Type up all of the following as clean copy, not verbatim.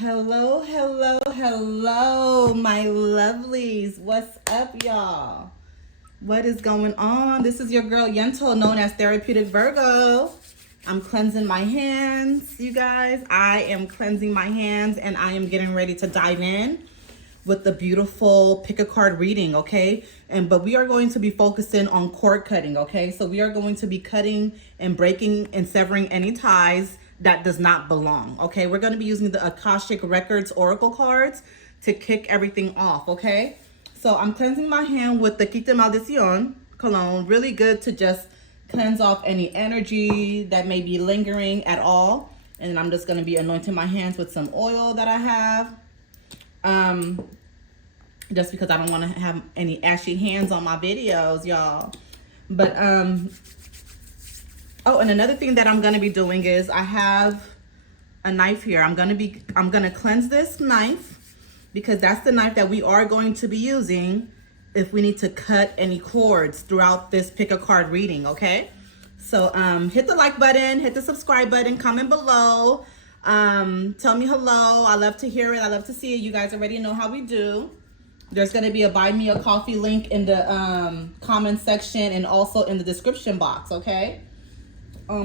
Hello, hello, hello, my lovelies. What's up, y'all? What is going on? This is your girl Yento, known as Therapeutic Virgo. I'm cleansing my hands, you guys. I am cleansing my hands and I am getting ready to dive in with the beautiful pick a card reading, okay? But we are going to be focusing on cord cutting, okay? So we are going to be cutting and breaking and severing any ties that does not belong, okay? We're going to be using the Akashic Records Oracle cards to kick everything off, okay? So I'm cleansing my hand with the Quita Maldición cologne. Really good to just cleanse off any energy that may be lingering at all. And then I'm just going to be anointing my hands with some oil that I have. Just because I don't want to have any ashy hands on my videos, y'all. But oh, and another thing that I'm gonna be doing is I have a knife here. I'm gonna cleanse this knife because that's the knife that we are going to be using if we need to cut any cords throughout this pick a card reading, okay? So hit the like button, hit the subscribe button, comment below. Tell me hello. I love to hear it. I love to see it. You guys already know how we do. There's going to be a buy me a coffee link in the comment section and also in the description box, okay?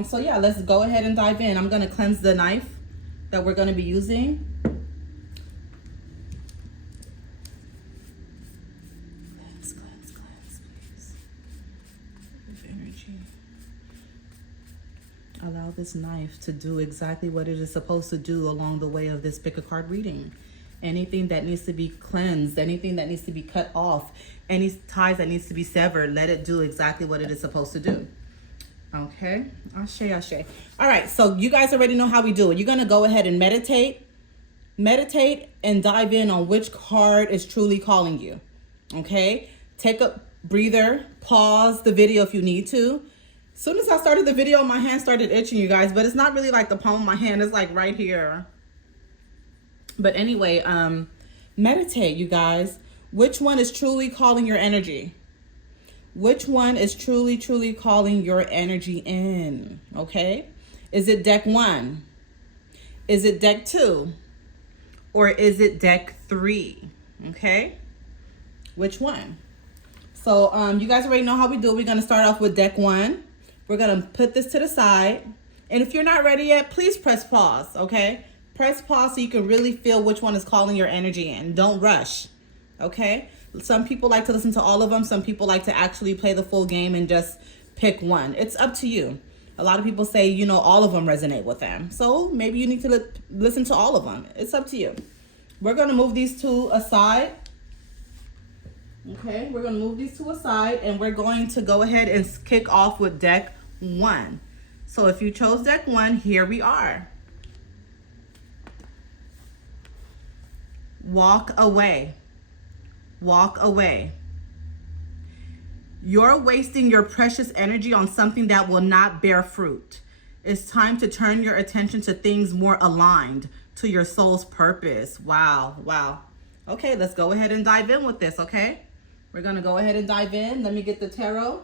So yeah, let's go ahead and dive in. I'm going to cleanse the knife that we're going to be using. Cleanse, please. With energy. Allow this knife to do exactly what it is supposed to do along the way of this pick a card reading. Anything that needs to be cleansed, anything that needs to be cut off, any ties that needs to be severed, let it do exactly what it is supposed to do. Okay, ashe, ashe. All right, so you guys already know how we do it. You're gonna go ahead and meditate and dive in on which card is truly calling you. Okay, take a breather, pause the video if you need to. As soon as I started the video, my hand started itching, you guys, but it's not really like the palm of my hand, it's like right here. But anyway, meditate, you guys. Which one is truly calling your energy? Which one is truly, truly calling your energy in? Okay. Is it deck 1? Is it deck 2? Or is it deck 3? Okay. Which one? So you guys already know how we do it. We're going to start off with deck 1. We're going to put this to the side. And if you're not ready yet, please press pause. Okay. Press pause so you can really feel which one is calling your energy in. Don't rush, okay? Some people like to listen to all of them. Some people like to actually play the full game and just pick one. It's up to you. A lot of people say, you know, all of them resonate with them. So maybe you need to listen to all of them. It's up to you. We're going to move these two aside. Okay, we're going to move these two aside and we're going to go ahead and kick off with deck 1. So if you chose deck 1, here we are. Walk away. Walk away. You're wasting your precious energy on something that will not bear fruit. It's time to turn your attention to things more aligned to your soul's purpose. Wow, wow. Okay, let's go ahead and dive in with this, okay? We're going to go ahead and dive in. Let me get the tarot.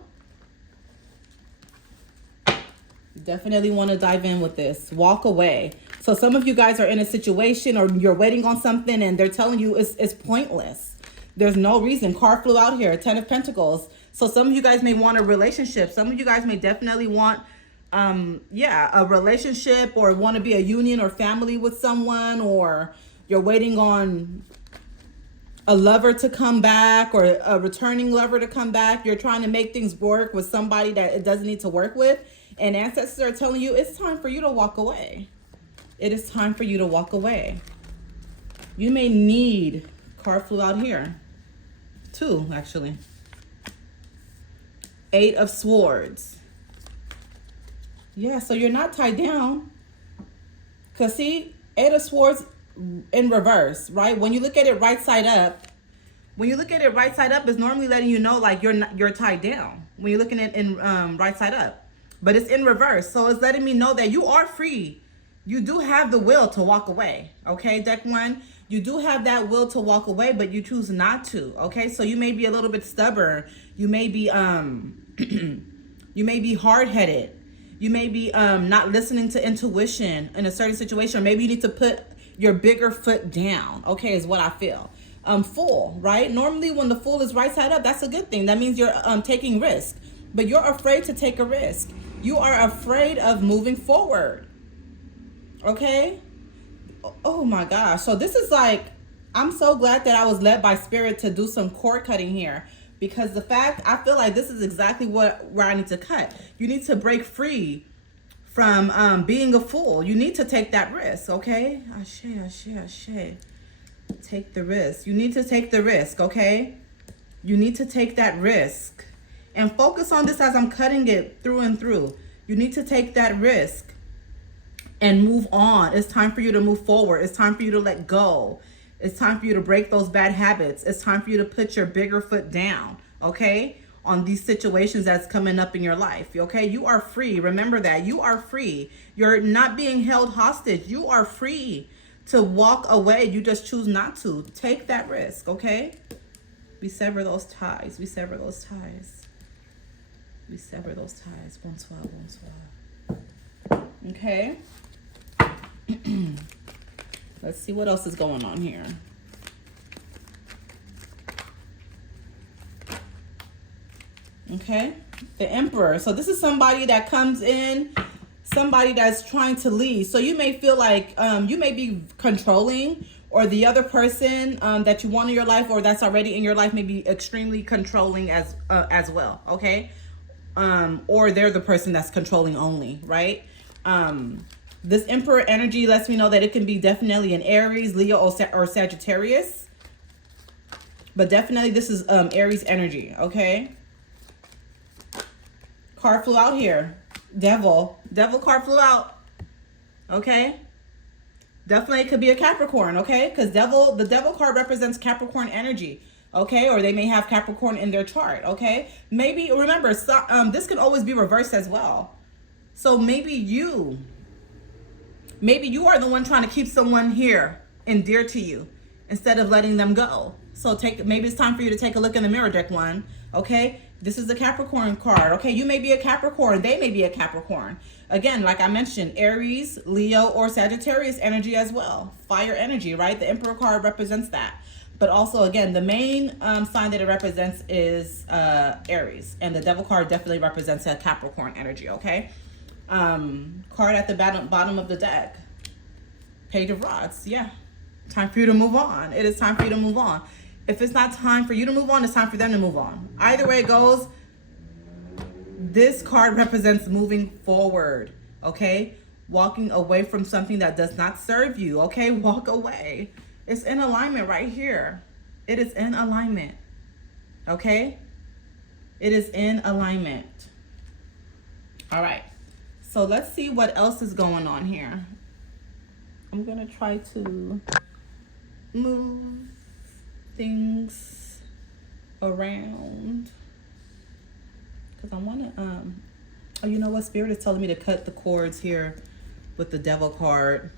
Definitely want to dive in with this. Walk away. So some of you guys are in a situation or you're waiting on something and they're telling you it's pointless. There's no reason. Card flew out here, 10 of Pentacles. So some of you guys may want a relationship. Some of you guys may definitely want, a relationship or want to be a union or family with someone, or you're waiting on a lover to come back or a returning lover to come back. You're trying to make things work with somebody that it doesn't need to work with. And ancestors are telling you it's time for you to walk away. It is time for you to walk away. You may need, card flew out here. 2, actually. 8 of Swords. Yeah, so you're not tied down. Because see, 8 of Swords in reverse, right? When you look at it right side up, it's normally letting you know like you're tied down. When you're looking at it in right side up. But it's in reverse. So it's letting me know that you are free. You do have the will to walk away. Okay, deck 1. You do have that will to walk away, but you choose not to. Okay, so you may be a little bit stubborn. You may be you may be hard-headed. You may be not listening to intuition in a certain situation. Maybe you need to put your bigger foot down, okay, is what I feel. Full, right? Normally when the Fool is right side up, that's a good thing. That means you're taking risk, but you're afraid to take a risk. You are afraid of moving forward, okay? Oh my gosh. So this is like, I'm so glad that I was led by Spirit to do some cord cutting here, because the fact, I feel like this is exactly where I need to cut. You need to break free from being a fool. You need to take that risk, okay? Ashe, ashe, ashe. Take the risk. You need to take the risk, okay? You need to take that risk. And focus on this as I'm cutting it through and through. You need to take that risk and move on. It's time for you to move forward. It's time for you to let go. It's time for you to break those bad habits. It's time for you to put your bigger foot down, okay? On these situations that's coming up in your life, okay? You are free. Remember that. You are free. You're not being held hostage. You are free to walk away. You just choose not to. Take that risk, okay? We sever those ties. We sever those ties. We sever those ties. Bonsoir, bonsoir. Okay? Let's see what else is going on here. Okay, the Emperor. So this is somebody that comes in, somebody that's trying to lead. So you may feel like you may be controlling, or the other person that you want in your life, or that's already in your life, may be extremely controlling as well. Okay, or they're the person that's controlling only, right? This Emperor energy lets me know that it can be definitely an Aries, Leo, or Sagittarius. But definitely this is Aries energy, okay? Card flew out here. Devil card flew out, okay? Definitely it could be a Capricorn, okay? Because the devil card represents Capricorn energy, okay? Or they may have Capricorn in their chart, okay? Maybe, remember, this can always be reversed as well. So maybe you are the one trying to keep someone here and dear to you instead of letting them go. So maybe it's time for you to take a look in the mirror, deck one. Okay, this is the Capricorn card. Okay, you may be a Capricorn. They may be a Capricorn. Again, like I mentioned, Aries, Leo, or Sagittarius energy as well. Fire energy, right? The Emperor card represents that. But also, again, the main sign that it represents is Aries. And the Devil card definitely represents a Capricorn energy, okay? Card at the bottom of the deck. Page of Rods. Yeah. Time for you to move on. It is time for you to move on. If it's not time for you to move on, it's time for them to move on. Either way it goes, this card represents moving forward, okay? Walking away from something that does not serve you, okay? Walk away. It's in alignment right here. It is in alignment, okay? It is in alignment. All right. So let's see what else is going on here. I'm going to try to move things around because I want to, oh, you know what? Spirit is telling me to cut the cords here with the Devil card.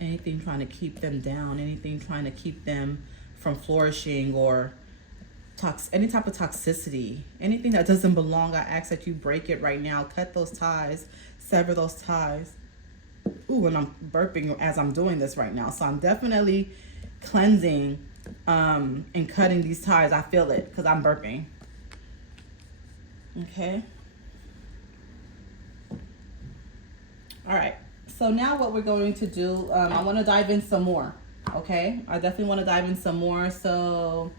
Anything trying to keep them down, anything trying to keep them from flourishing, or any type of toxicity, anything that doesn't belong, I ask that you break it right now. Cut those ties, sever those ties. Ooh, and I'm burping as I'm doing this right now. So I'm definitely cleansing and cutting these ties. I feel it because I'm burping. Okay. All right. So now what we're going to do, I want to dive in some more. Okay. I definitely want to dive in some more. So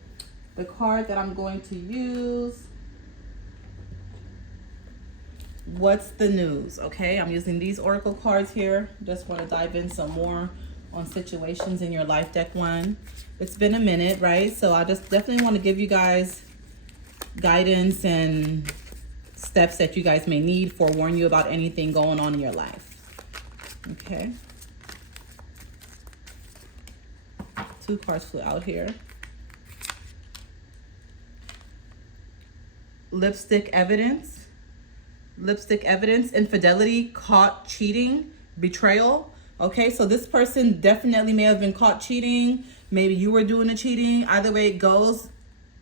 the card that I'm going to use, what's the news? Okay, I'm using these oracle cards here. Just want to dive in some more on situations in your life, deck one. It's been a minute, right? So I just definitely want to give you guys guidance and steps that you guys may need, forewarn you about anything going on in your life. Okay. 2 cards flew out here. Lipstick evidence, infidelity, caught cheating, betrayal. Okay, so this person definitely may have been caught cheating. Maybe you were doing the cheating. Either way it goes,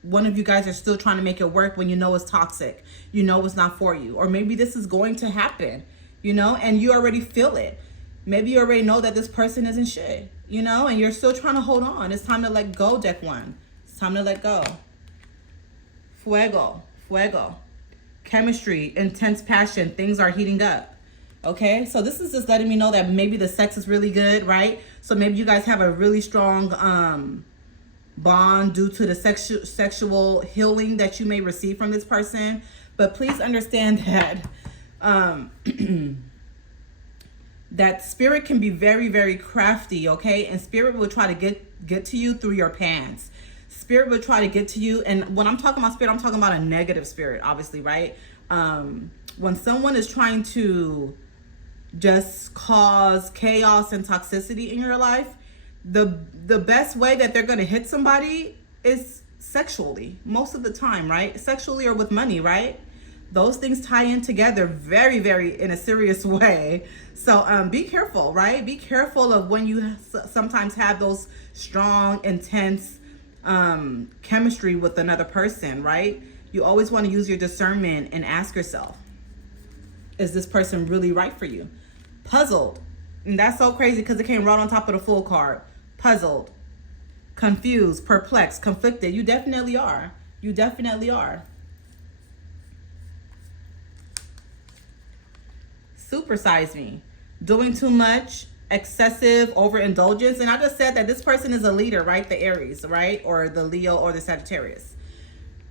one of you guys are still trying to make it work when you know it's toxic. You know it's not for you. Or maybe this is going to happen. you know, and you already feel it. Maybe you already know that this person isn't shit, you know, and you're still trying to hold on. It's time to let go, deck one. It's time to let go. Fuego, fuego. Chemistry, intense passion, things are heating up. Okay, so this is just letting me know that maybe the sex is really good, right? So maybe you guys have a really strong bond due to the sexual healing that you may receive from this person. But please understand that that spirit can be very, very crafty, okay? And spirit will try to get to you through your pants. Spirit will try to get to you. And when I'm talking about spirit, I'm talking about a negative spirit, obviously, right? When someone is trying to just cause chaos and toxicity in your life, the best way that they're going to hit somebody is sexually, most of the time, right? Sexually or with money, right? Those things tie in together very, very in a serious way. So be careful, right? Be careful of when you sometimes have those strong, intense chemistry with another person, right? You always want to use your discernment and ask yourself, is this person really right for you? Puzzled. And that's so crazy because it came right on top of the full card. Puzzled, confused, perplexed, conflicted. You definitely are. You definitely are. Supersize me. Doing too much, excessive overindulgence. And I just said that this person is a leader, right? The Aries, right? Or the Leo or the Sagittarius.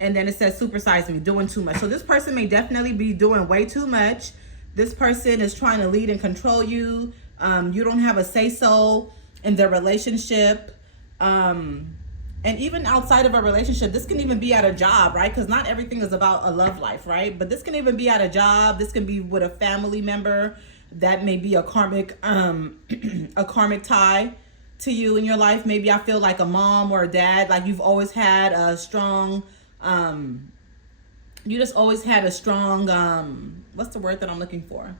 And then it says supersize me, doing too much. So this person may definitely be doing way too much. This person is trying to lead and control you. You don't have a say-so in their relationship. And even outside of a relationship, this can even be at a job, right? Because not everything is about a love life, right? But this can even be at a job. This can be with a family member. That may be a karmic tie to you in your life. Maybe I feel like a mom or a dad, like you've always had a strong, you just always had a strong, what's the word that I'm looking for?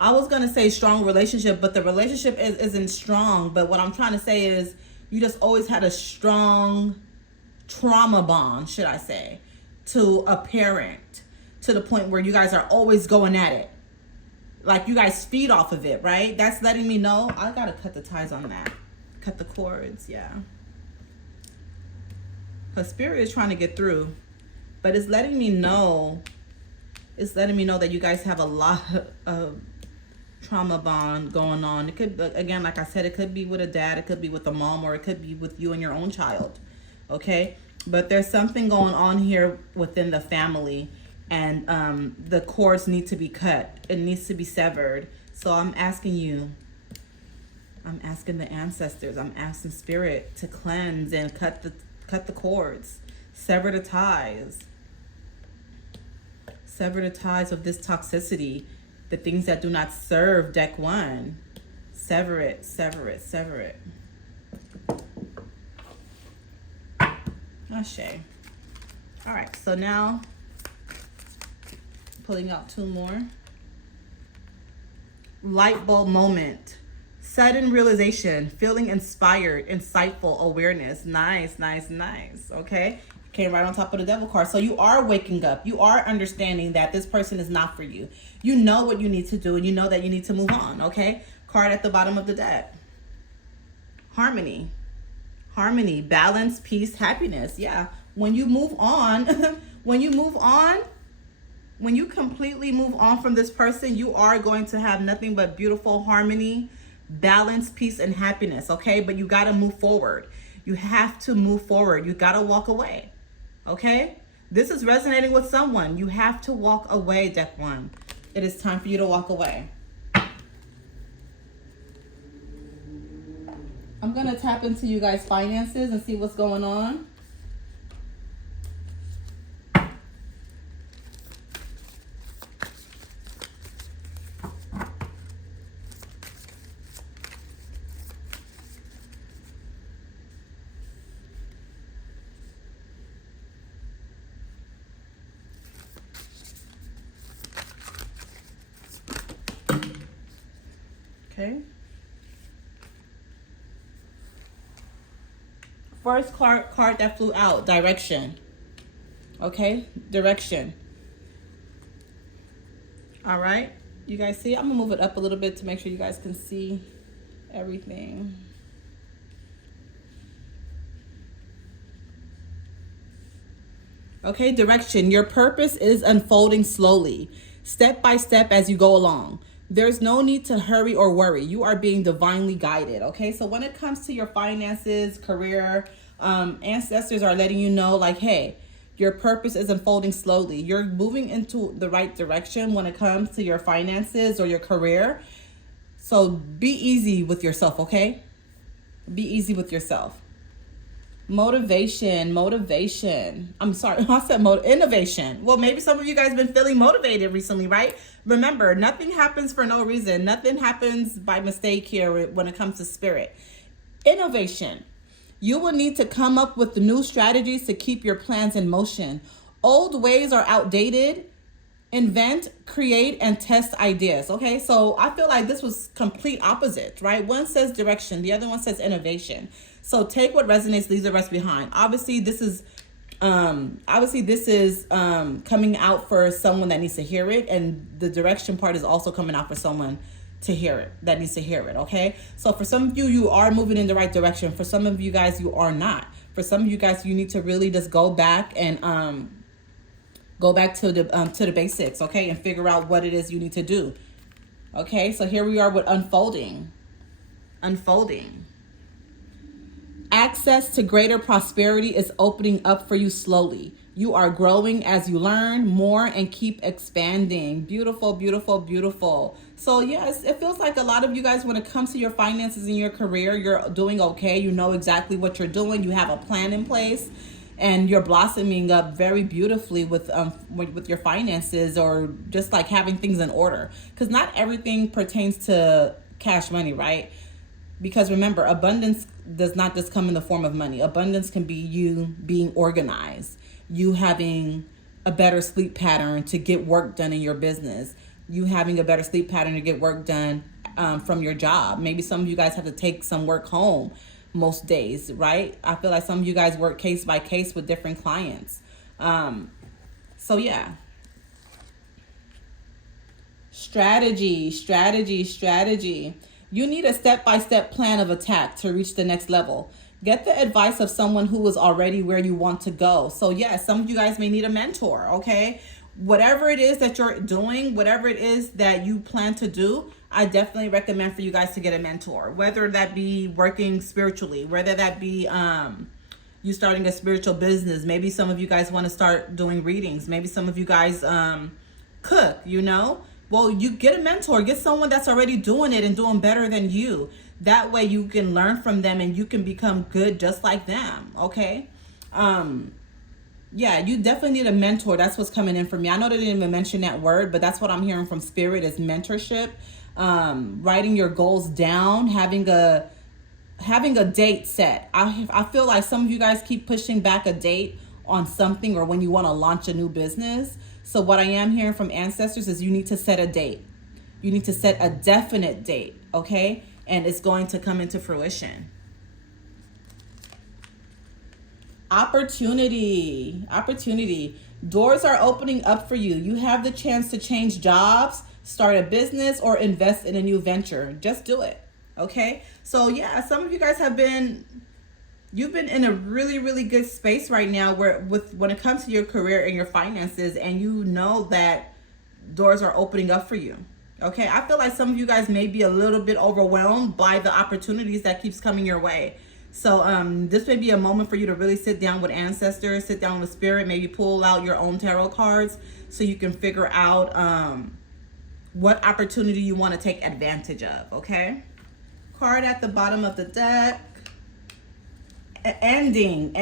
I was going to say strong relationship, but the relationship isn't strong. But what I'm trying to say is you just always had a strong trauma bond, should I say, to a parent, to the point where you guys are always going at it. Like you guys feed off of it, right? That's letting me know. I got to cut the ties on that. Cut the cords, yeah. Her spirit is trying to get through. But it's letting me know. It's letting me know that you guys have a lot of trauma bond going on. It could, again, like I said, it could be with a dad, it could be with a mom, or it could be with you and your own child. Okay? But there's something going on here within the family, and the cords need to be cut. It needs to be severed. So I'm asking you, I'm asking the ancestors, I'm asking spirit to cleanse and cut the cords, sever the ties. Sever the ties of this toxicity, the things that do not serve deck one. Sever it, sever it, sever it. Ashe. All right, so now pulling out two more. Light bulb moment. Sudden realization, feeling inspired, insightful awareness. Nice, nice, nice. Okay. Came right on top of the devil card. So you are waking up. You are understanding that this person is not for you. You know what you need to do, and you know that you need to move on. Okay. Card at the bottom of the deck. Harmony. Harmony, balance, peace, happiness. Yeah. When you move on, when you completely move on from this person, you are going to have nothing but beautiful harmony, balance, peace, and happiness. Okay. But you got to move forward. You have to move forward. You got to walk away. Okay? This is resonating with someone. You have to walk away, deck one. It is time for you to walk away. I'm going to tap into you guys' finances and see what's going on. Okay. First card that flew out, direction. Okay, direction. All right. You guys see? I'm going to move it up a little bit to make sure you guys can see everything. Okay, direction. Your purpose is unfolding slowly, step by step as you go along. There's no need to hurry or worry. You are being divinely guided. Okay, so when it comes to your finances, career, ancestors are letting you know, like, hey, your purpose is unfolding slowly. You're moving into the right direction when it comes to your finances or your career. So be easy with yourself, okay? Be easy with yourself. Motivation. I'm sorry, I said innovation. Well, maybe some of you guys have been feeling motivated recently, right? Remember, nothing happens for no reason. Nothing happens by mistake here when it comes to spirit. Innovation. You will need to come up with new strategies to keep your plans in motion. Old ways are outdated. Invent, create, and test ideas. Okay, so I feel like this was complete opposite, right? One says direction, the other one says innovation. So take what resonates, leave the rest behind. Obviously, this is coming out for someone that needs to hear it, and the direction part is also coming out for someone to hear it, that needs to hear it. Okay, so for some of you, you are moving in the right direction. For some of you guys, you are not. For some of you guys, you need to really just go back and go back to the basics, okay, and figure out what it is you need to do. Okay, so here we are with unfolding. Access to greater prosperity is opening up for you slowly. You are growing as you learn more and keep expanding. Beautiful, beautiful, beautiful. So yes, it feels like a lot of you guys, when it comes to your finances and your career, you're doing okay. You know exactly what you're doing. You have a plan in place. And you're blossoming up very beautifully with your finances, or just like having things in order. Because not everything pertains to cash money, right? Because remember, abundance does not just come in the form of money. Abundance can be you being organized, you having a better sleep pattern to get work done in your business, you having a better sleep pattern to get work done from your job. Maybe some of you guys have to take some work home most days, right? I feel like some of you guys work case by case with different clients. So yeah. Strategy. You need a step-by-step plan of attack to reach the next level. Get the advice of someone who is already where you want to go. So yes, some of you guys may need a mentor, okay? Whatever it is that you're doing, whatever it is that you plan to do, I definitely recommend for you guys to get a mentor, whether that be working spiritually, whether that be you starting a spiritual business. Maybe some of you guys want to start doing readings. Maybe some of you guys cook, you know? Well, you get a mentor, get someone that's already doing it and doing better than you. That way you can learn from them and you can become good just like them, okay? Yeah, you definitely need a mentor. That's what's coming in for me. I know they didn't even mention that word, but that's what I'm hearing from Spirit is mentorship. Writing your goals down, having a date set. I feel like some of you guys keep pushing back a date on something, or when you want to launch a new business. So what I am hearing from ancestors is you need to set a date. You need to set a definite date, okay? And it's going to come into fruition. Opportunity. Doors are opening up for you. You have the chance to change jobs, start a business, or invest in a new venture. Just do it, okay? So yeah, some of you guys you've been in a really, really good space right now when it comes to your career and your finances, and you know that doors are opening up for you. Okay, I feel like some of you guys may be a little bit overwhelmed by the opportunities that keeps coming your way. So this may be a moment for you to really sit down with ancestors, sit down with spirit, maybe pull out your own tarot cards so you can figure out what opportunity you want to take advantage of, okay? Card at the bottom of the deck. Ending.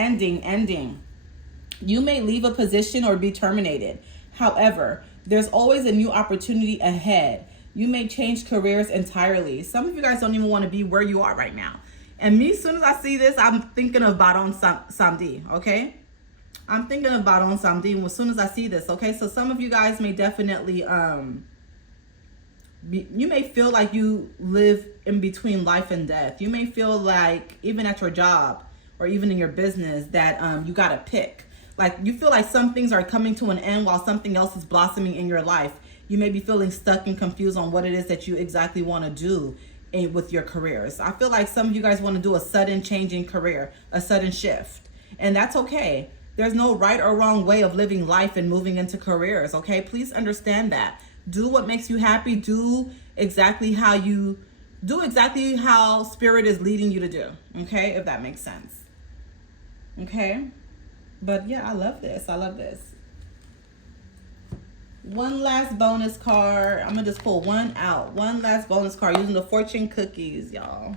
You may leave a position or be terminated. However, there's always a new opportunity ahead. You may change careers entirely. Some of you guys don't even want to be where you are right now. And me, as soon as I see this, I'm thinking of Baron Samedi, okay? I'm thinking of Baron Samedi as soon as I see this, okay? So some of you guys may definitely, you may feel like you live in between life and death. You may feel like, even at your job or even in your business, that you got to pick. Like, you feel like some things are coming to an end while something else is blossoming in your life. You may be feeling stuck and confused on what it is that you exactly want to do with your careers. I feel like some of you guys want to do a sudden change in career, a sudden shift, and that's okay. There's no right or wrong way of living life and moving into careers, okay? Please understand that. Do what makes you happy. Do exactly how spirit is leading you to do, okay? If that makes sense. Okay? But yeah, I love this. I love this. One last bonus card. I'm gonna just pull one out. One last bonus card using the fortune cookies, y'all.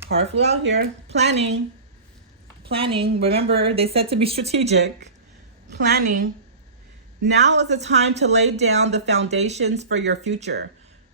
Card flew out here. Planning. Remember, they said to be strategic. Planning. Now is the time to lay down the foundations for your future.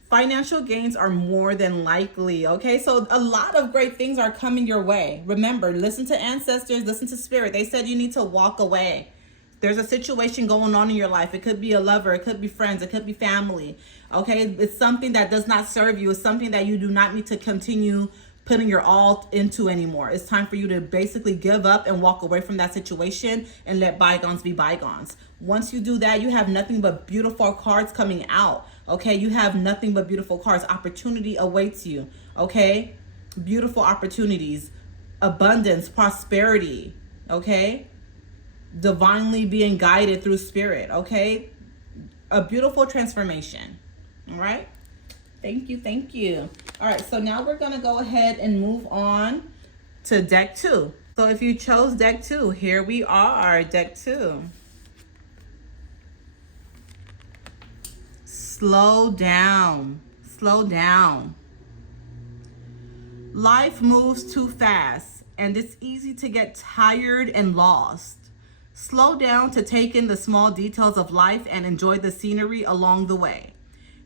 Financial gains are more than likely, okay? So a lot of great things are coming your way. Remember, listen to ancestors, listen to spirit. They said you need to walk away. There's a situation going on in your life. It could be a lover, it could be friends, it could be family, okay? It's something that does not serve you. It's something that you do not need to continue putting your all into anymore. It's time for you to basically give up and walk away from that situation and let bygones be bygones. Once you do that, you have nothing but beautiful cards coming out, okay? You have nothing but beautiful cards. Opportunity awaits you, okay? Beautiful opportunities, abundance, prosperity, okay? Divinely being guided through spirit, okay? A beautiful transformation, all right? Thank you. All right, so now we're gonna go ahead and move on to deck 2. So if you chose deck 2, here we are, deck 2. Slow down. Life moves too fast, and it's easy to get tired and lost. Slow down to take in the small details of life and enjoy the scenery along the way.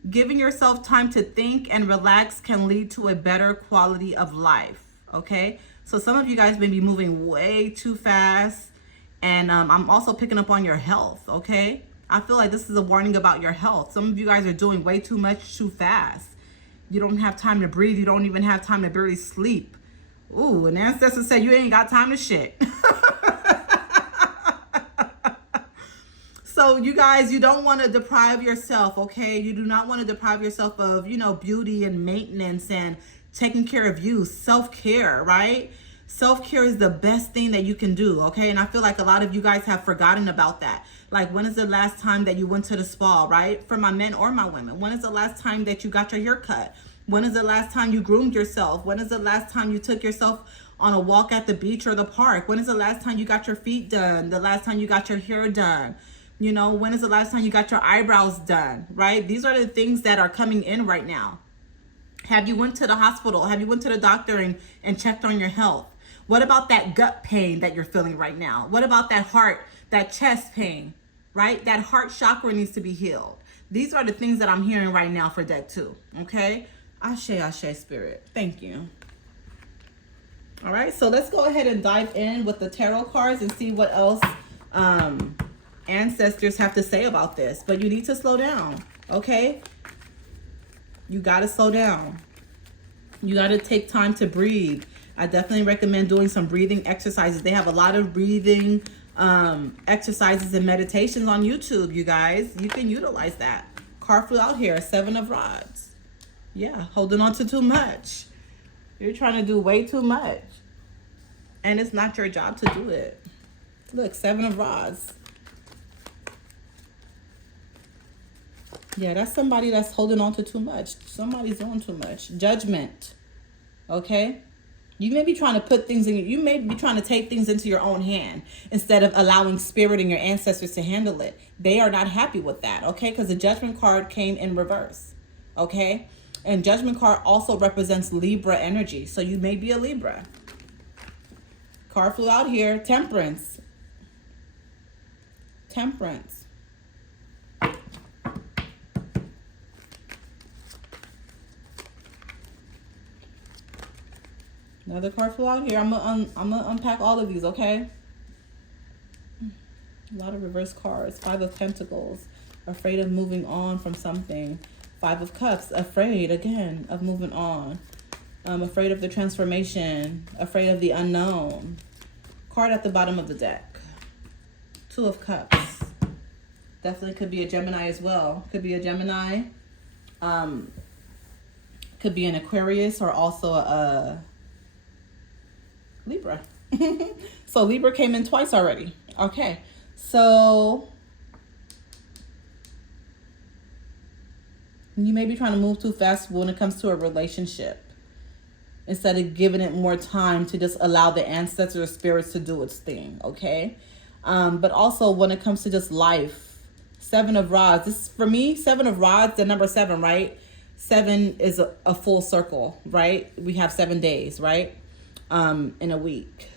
Giving yourself time to think and relax can lead to a better quality of life, okay? So some of you guys may be moving way too fast, and I'm also picking up on your health, okay? I feel like this is a warning about your health. Some of you guys are doing way too much too fast. You don't have time to breathe. You don't even have time to barely sleep. Ooh, an ancestor said you ain't got time to shit. So you guys, you don't want to deprive yourself, okay? You do not want to deprive yourself of, beauty and maintenance and taking care of you, self-care, right? Self-care is the best thing that you can do, okay? And I feel like a lot of you guys have forgotten about that. Like, when is the last time that you went to the spa, right? For my men or my women. When is the last time that you got your hair cut? When is the last time you groomed yourself? When is the last time you took yourself on a walk at the beach or the park? When is the last time you got your feet done? The last time you got your hair done? When is the last time you got your eyebrows done, right? These are the things that are coming in right now. Have you went to the hospital? Have you went to the doctor and checked on your health? What about that gut pain that you're feeling right now? What about that that chest pain, right? That heart chakra needs to be healed. These are the things that I'm hearing right now for deck 2, okay? Ashe, spirit. Thank you. All right, so let's go ahead and dive in with the tarot cards and see what else ancestors have to say about this. But you need to slow down, okay? You got to slow down. You got to take time to breathe. I definitely recommend doing some breathing exercises. They have a lot of breathing exercises and meditations on YouTube, you guys. You can utilize that. Card flew out here, 7 of Rods. Yeah, holding on to too much. You're trying to do way too much. And it's not your job to do it. Look, 7 of Rods. Yeah, that's somebody that's holding on to too much. Somebody's doing too much. Judgment. Okay? You may be trying to put things in, you may be trying to take things into your own hand instead of allowing spirit and your ancestors to handle it. They are not happy with that, okay? Because the Judgment card came in reverse, okay? And Judgment card also represents Libra energy. So you may be a Libra. Card flew out here, Temperance. Temperance. Another card flew out here. I'm gonna unpack all of these, okay? A lot of reverse cards. 5 of Pentacles. Afraid of moving on from something. 5 of Cups. Afraid, again, of moving on. Afraid of the transformation. Afraid of the unknown. Card at the bottom of the deck. Two of Cups. Definitely could be a Gemini as well. Could be a Gemini. Could be an Aquarius or also a Libra. So Libra came in twice already. Okay. So you may be trying to move too fast when it comes to a relationship, instead of giving it more time to just allow the ancestors or spirits to do its thing, okay? But also when it comes to just life, Seven of Rods. This is, for me, Seven of Rods, the number 7, right? 7 is a full circle, right? We have 7 days, right? In a week.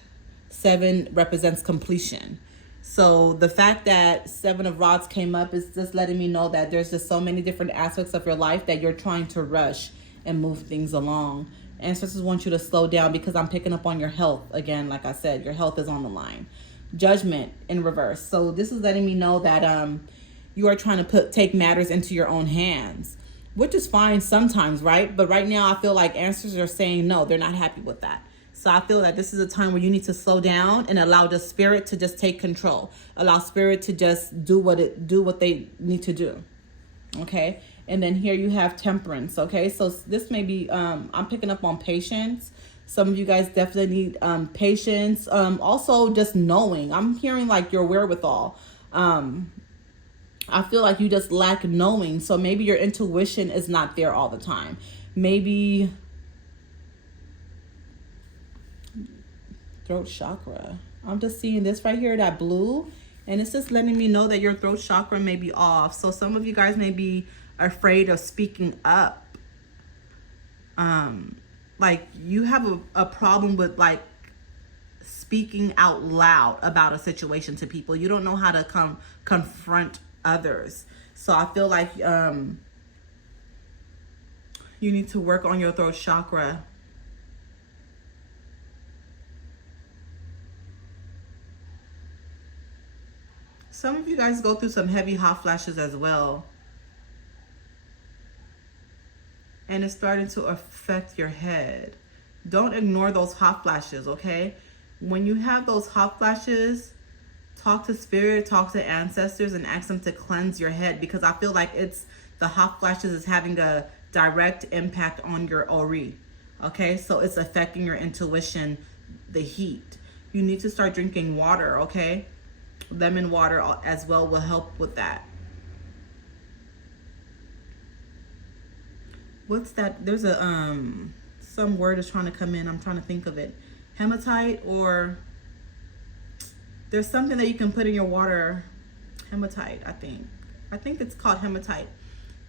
7 represents completion. So the fact that 7 of Rods came up is just letting me know that there's just so many different aspects of your life that you're trying to rush and move things along. Ancestors want you to slow down because I'm picking up on your health. Again, like I said, your health is on the line. Judgment in reverse. So this is letting me know that you are trying to take matters into your own hands, which is fine sometimes, right? But right now I feel like ancestors are saying no, they're not happy with that. So I feel that this is a time where you need to slow down and allow the spirit to just take control. Allow spirit to just do what they need to do. Okay? And then here you have Temperance, okay? So this may be, I'm picking up on patience. Some of you guys definitely need patience. Also just knowing. I'm hearing like your wherewithal. I feel like you just lack knowing. So maybe your intuition is not there all the time. Maybe throat chakra. I'm just seeing this right here, that blue. And it's just letting me know that your throat chakra may be off. So some of you guys may be afraid of speaking up. Like you have a problem with like speaking out loud about a situation to people. You don't know how to confront others. So I feel like you need to work on your throat chakra. Some of you guys go through some heavy hot flashes as well. And it's starting to affect your head. Don't ignore those hot flashes, okay? When you have those hot flashes, talk to spirit, talk to ancestors, and ask them to cleanse your head, because I feel like the hot flashes is having a direct impact on your Ori, okay? So it's affecting your intuition, the heat. You need to start drinking water, okay? Lemon water as well will help with that. What's that? There's a some word is trying to come in. I'm trying to think of it. Hematite, or there's something that you can put in your water. Hematite, I think it's called hematite.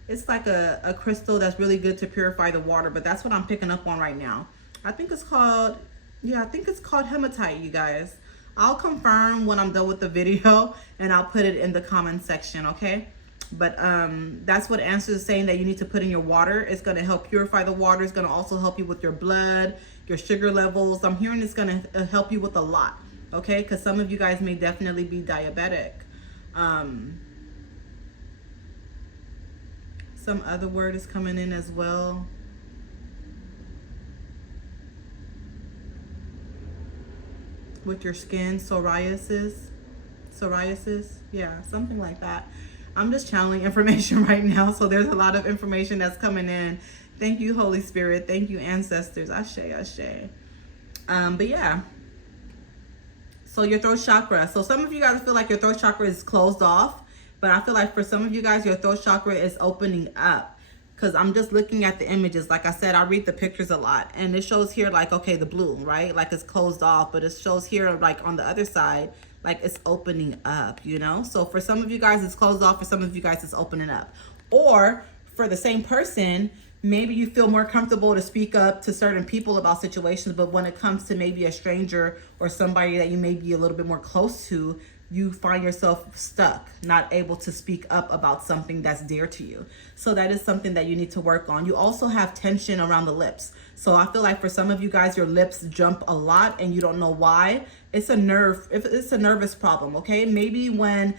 It's like a crystal that's really good to purify the water, but that's what I'm picking up on right now. I think it's called hematite, you guys. I'll confirm when I'm done with the video and I'll put it in the comment section, okay? But that's what Answer is saying, that you need to put in your water. It's going to help purify the water. It's going to also help you with your blood, your sugar levels. I'm hearing it's going to help you with a lot, okay? Because some of you guys may definitely be diabetic. Some other word is coming in as well. With your skin, psoriasis, yeah, something like that. I'm just channeling information right now, so there's a lot of information that's coming in. Thank you, Holy Spirit. Thank you, ancestors. Ashe, ashe. But yeah, so your throat chakra. So some of you guys feel like your throat chakra is closed off, but I feel like for some of you guys, your throat chakra is opening up. Because I'm just looking at the images. Like I said, I read the pictures a lot. And it shows here like, okay, the blue, right? Like it's closed off. But it shows here like on the other side, like it's opening up, you know? So for some of you guys, it's closed off. For some of you guys, it's opening up. Or for the same person, maybe you feel more comfortable to speak up to certain people about situations. But when it comes to maybe a stranger or somebody that you may be a little bit more close to, you find yourself stuck, not able to speak up about something that's dear to you. So that is something that you need to work on. You also have tension around the lips. So I feel like for some of you guys, your lips jump a lot and you don't know why. It's a nervous problem, okay? Maybe when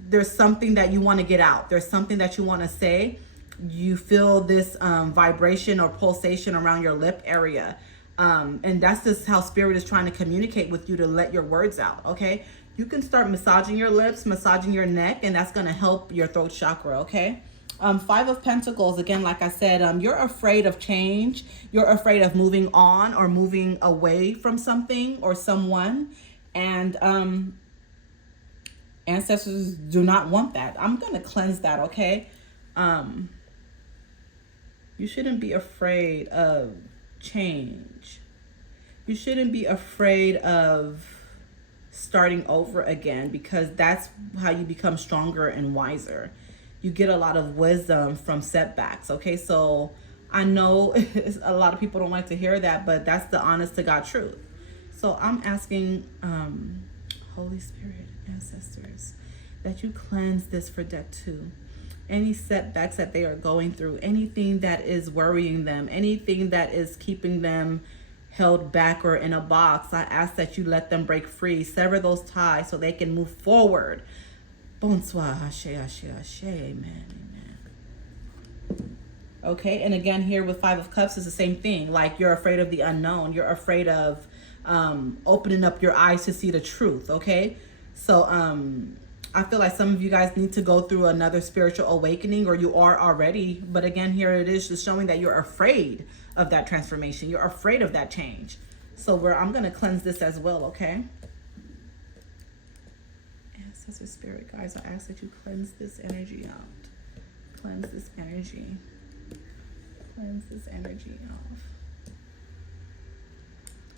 there's something that you want to get out, there's something that you want to say, you feel this vibration or pulsation around your lip area. And that's just how spirit is trying to communicate with you, to let your words out. Okay, you can start massaging your lips, massaging your neck, and that's going to help your throat chakra. Okay. Five of Pentacles, again, like I said, you're afraid of change. You're afraid of moving on or moving away from something or someone. And ancestors do not want that. I'm going to cleanse that, okay? You shouldn't be afraid of change. You shouldn't be afraid of starting over again, because that's how you become stronger and wiser. You get a lot of wisdom from setbacks, okay? So I know a lot of people don't like to hear that, but that's the honest to God truth. So I'm asking Holy Spirit, ancestors, that you cleanse this for deck 2. Any setbacks that they are going through, anything that is worrying them, anything that is keeping them held back or in a box, I ask that you let them break free, sever those ties so they can move forward. Bonsoir, ashe, ashe, ashe, amen, amen. Okay, and again here with Five of Cups is the same thing. Like, you're afraid of the unknown. You're afraid of opening up your eyes to see the truth, okay? So I feel like some of you guys need to go through another spiritual awakening, or you are already. But again, here it is just showing that you're afraid of that transformation. You're afraid of that change. So I'm going to cleanse this as well, okay? Ancestor Spirit, guys, I ask that you cleanse this energy out. Cleanse this energy. Cleanse this energy off.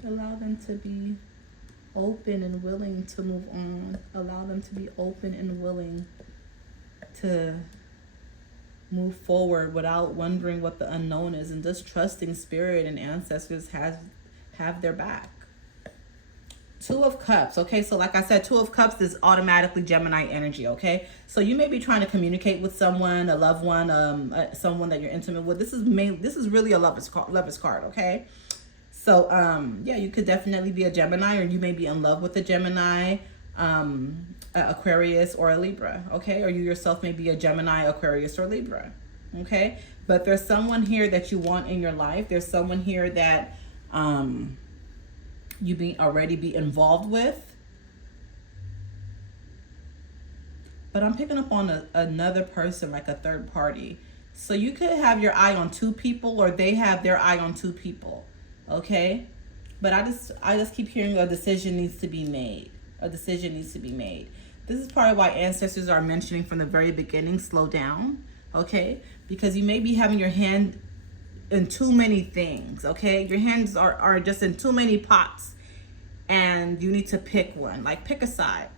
Allow them to be open and willing to move on. Allow them to be open and willing to move forward without wondering what the unknown is, and just trusting spirit and ancestors have their back. Two of Cups. Okay, so like I said, Two of Cups is automatically Gemini energy. Okay, so you may be trying to communicate with someone, a loved one, someone that you're intimate with. This is really a lover's card. Okay, so yeah, you could definitely be a Gemini, or you may be in love with a Gemini, Aquarius, or a Libra. Okay, or you yourself may be a Gemini, Aquarius, or Libra. Okay, but there's someone here that you want in your life. There's someone here that you already be involved with. But I'm picking up on another person, like a third party. So you could have your eye on two people, or they have their eye on two people. Okay, but I just keep hearing a decision needs to be made. A decision needs to be made. This is probably why ancestors are mentioning from the very beginning, slow down. Okay, because you may be having your hand in too many things. Okay, your hands are just in too many pots, and you need to pick one. Like, pick a side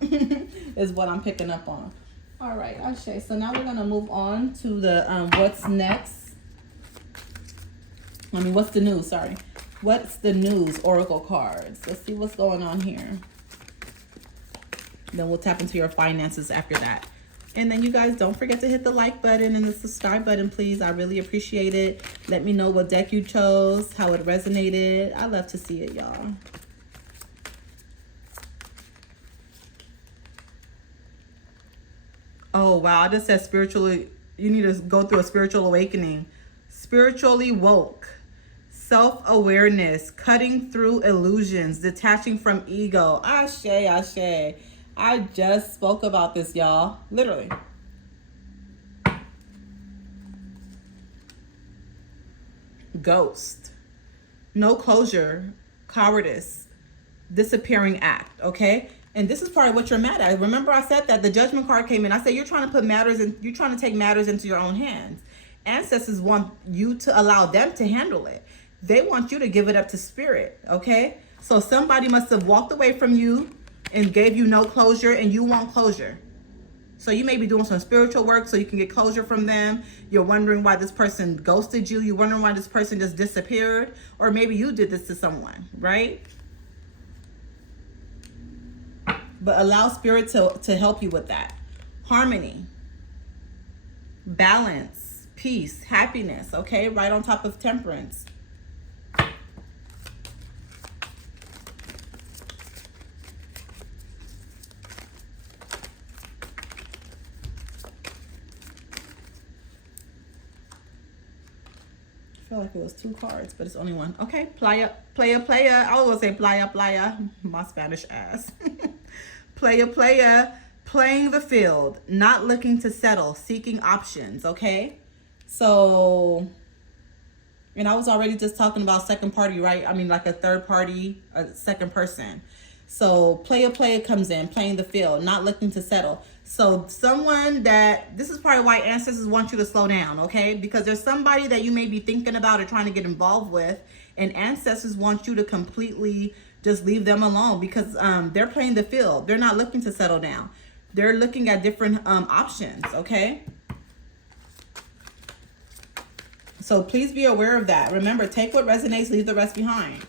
is what I'm picking up on. All right, Ashe. So now we're gonna move on to the what's next. What's the news? Sorry. What's the news? Oracle cards. Let's see what's going on here. Then we'll tap into your finances after that. And then you guys don't forget to hit the like button and the subscribe button, please. I really appreciate it. Let me know what deck you chose, how it resonated. I love to see it, y'all. Oh, wow. I just said spiritually, you need to go through a spiritual awakening. Spiritually woke. Self-awareness. Cutting through illusions. Detaching from ego. Ashe, ashe. I just spoke about this, y'all. Literally. Ghost. No closure. Cowardice. Disappearing act. Okay? And this is part of what you're mad at. Remember I said that the Judgment card came in. I said you're trying to put matters in, you're trying to take matters into your own hands. Ancestors want you to allow them to handle it. They want you to give it up to spirit. Okay? So somebody must have walked away from you and gave you no closure, and you want closure. So you may be doing some spiritual work so you can get closure from them. You're wondering why this person ghosted you. You're wondering why this person just disappeared. Or maybe you did this to someone, right? But allow spirit to help you with that. Harmony. Balance. Peace. Happiness. Okay? Right on top of temperance. feel like it was 2 cards, but it's only 1. Okay, playa, playa, playa. I was gonna say playa, playa. My Spanish ass. Playa, playa. Playing the field, not looking to settle, seeking options. Okay, so, and I was already just talking about second party, right? I mean, like a third party, a second person. So playa, playa comes in, playing the field, not looking to settle. So someone that, this is probably why ancestors want you to slow down, okay? Because there's somebody that you may be thinking about or trying to get involved with, and ancestors want you to completely just leave them alone because they're playing the field. They're not looking to settle down. They're looking at different options, okay? So please be aware of that. Remember, take what resonates, leave the rest behind.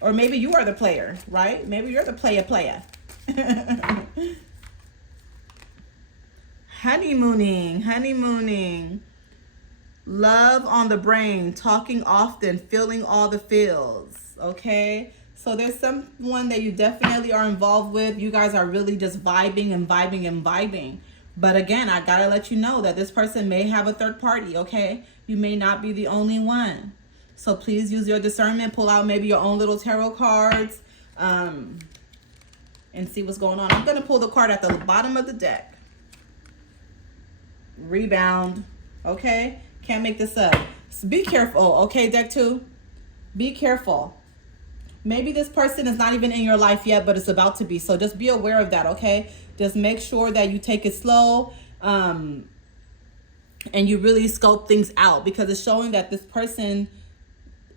Or maybe you are the player, right? Maybe you're the player. Honeymooning. Love on the brain, talking often, feeling all the feels, okay? So there's someone that you definitely are involved with. You guys are really just vibing and vibing and vibing. But again, I gotta let you know that this person may have a third party, okay? You may not be the only one. So please use your discernment. Pull out maybe your own little tarot cards and see what's going on. I'm gonna pull the card at the bottom of the deck. Rebound, okay? Can't make this up. So be careful, okay, deck 2? Be careful. Maybe this person is not even in your life yet, but it's about to be. So just be aware of that, okay? Just make sure that you take it slow and you really scope things out, because it's showing that this person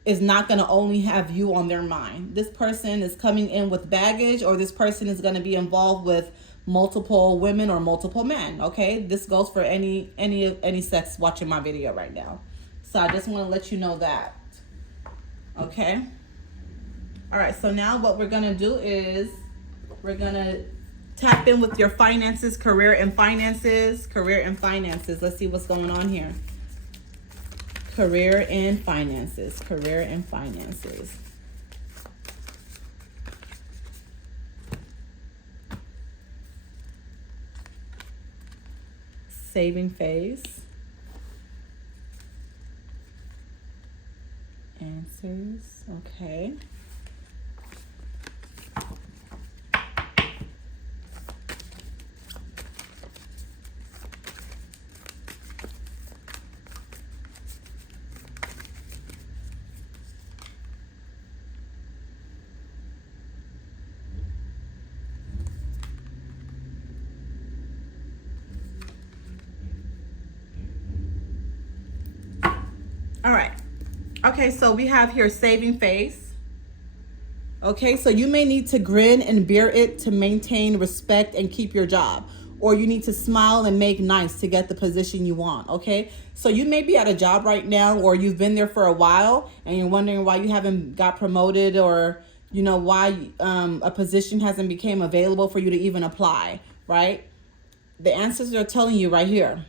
is not going to only have you on their mind. This person is coming in with baggage, or this person is going to be involved with multiple women or multiple men, okay? This goes for any sex watching my video right now. So I just want to let you know that, okay? All right, so now what we're gonna do is we're gonna tap in with your finances, career and finances. Let's see what's going on here. Career and finances. Saving phase. Answers, okay. All right. Okay, so we have here saving face. Okay, so you may need to grin and bear it to maintain respect and keep your job. Or you need to smile and make nice to get the position you want, okay? So you may be at a job right now, or you've been there for a while and you're wondering why you haven't got promoted, or you know why a position hasn't become available for you to even apply, right? The answers are telling you right here.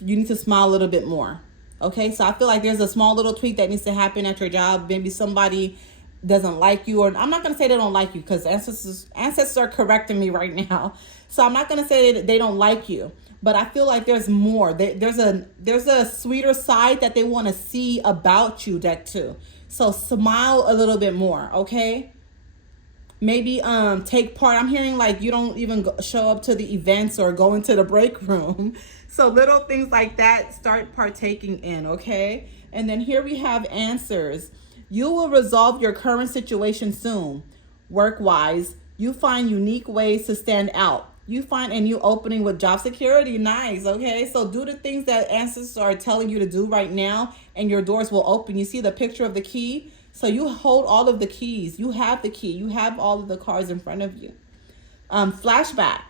You need to smile a little bit more. Okay, so I feel like there's a small little tweak that needs to happen at your job. Maybe somebody doesn't like you, or I'm not going to say they don't like you, because ancestors are correcting me right now. So I'm not going to say that they don't like you, but I feel like there's more. There's a sweeter side that they want to see about you, deck 2. So smile a little bit more, okay? Maybe take part. I'm hearing like you don't even show up to the events or go into the break room. So little things like that, start partaking in, okay? And then here we have answers. You will resolve your current situation soon. Work-wise, you find unique ways to stand out. You find a new opening with job security. Nice, okay? So do the things that ancestors are telling you to do right now, and your doors will open. You see the picture of the key? So you hold all of the keys. You have the key. You have all of the cards in front of you. Flashback.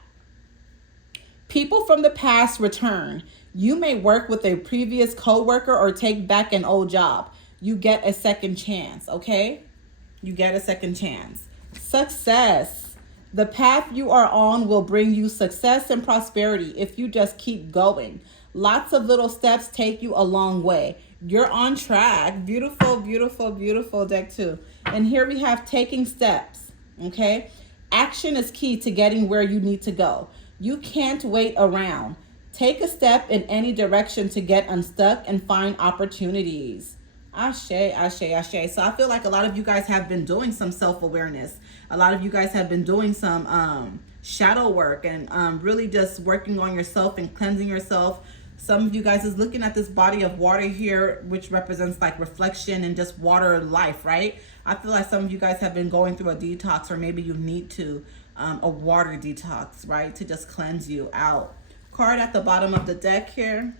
People from the past return. You may work with a previous coworker or take back an old job. You get a second chance, okay? You get a second chance. Success. The path you are on will bring you success and prosperity if you just keep going. Lots of little steps take you a long way. You're on track. Beautiful, beautiful, beautiful, deck 2. And here we have taking steps, okay? Action is key to getting where you need to go. You can't wait around. Take a step in any direction to get unstuck and find opportunities. Ashe, ashe, ashe. So I feel like a lot of you guys have been doing some self-awareness. A lot of you guys have been doing some shadow work and really just working on yourself and cleansing yourself. Some of you guys is looking at this body of water here, which represents like reflection and just water life, right? I feel like some of you guys have been going through a detox, or maybe you need to, a water detox, right? To just cleanse you out. Card at the bottom of the deck here.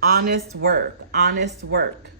Honest work, honest work.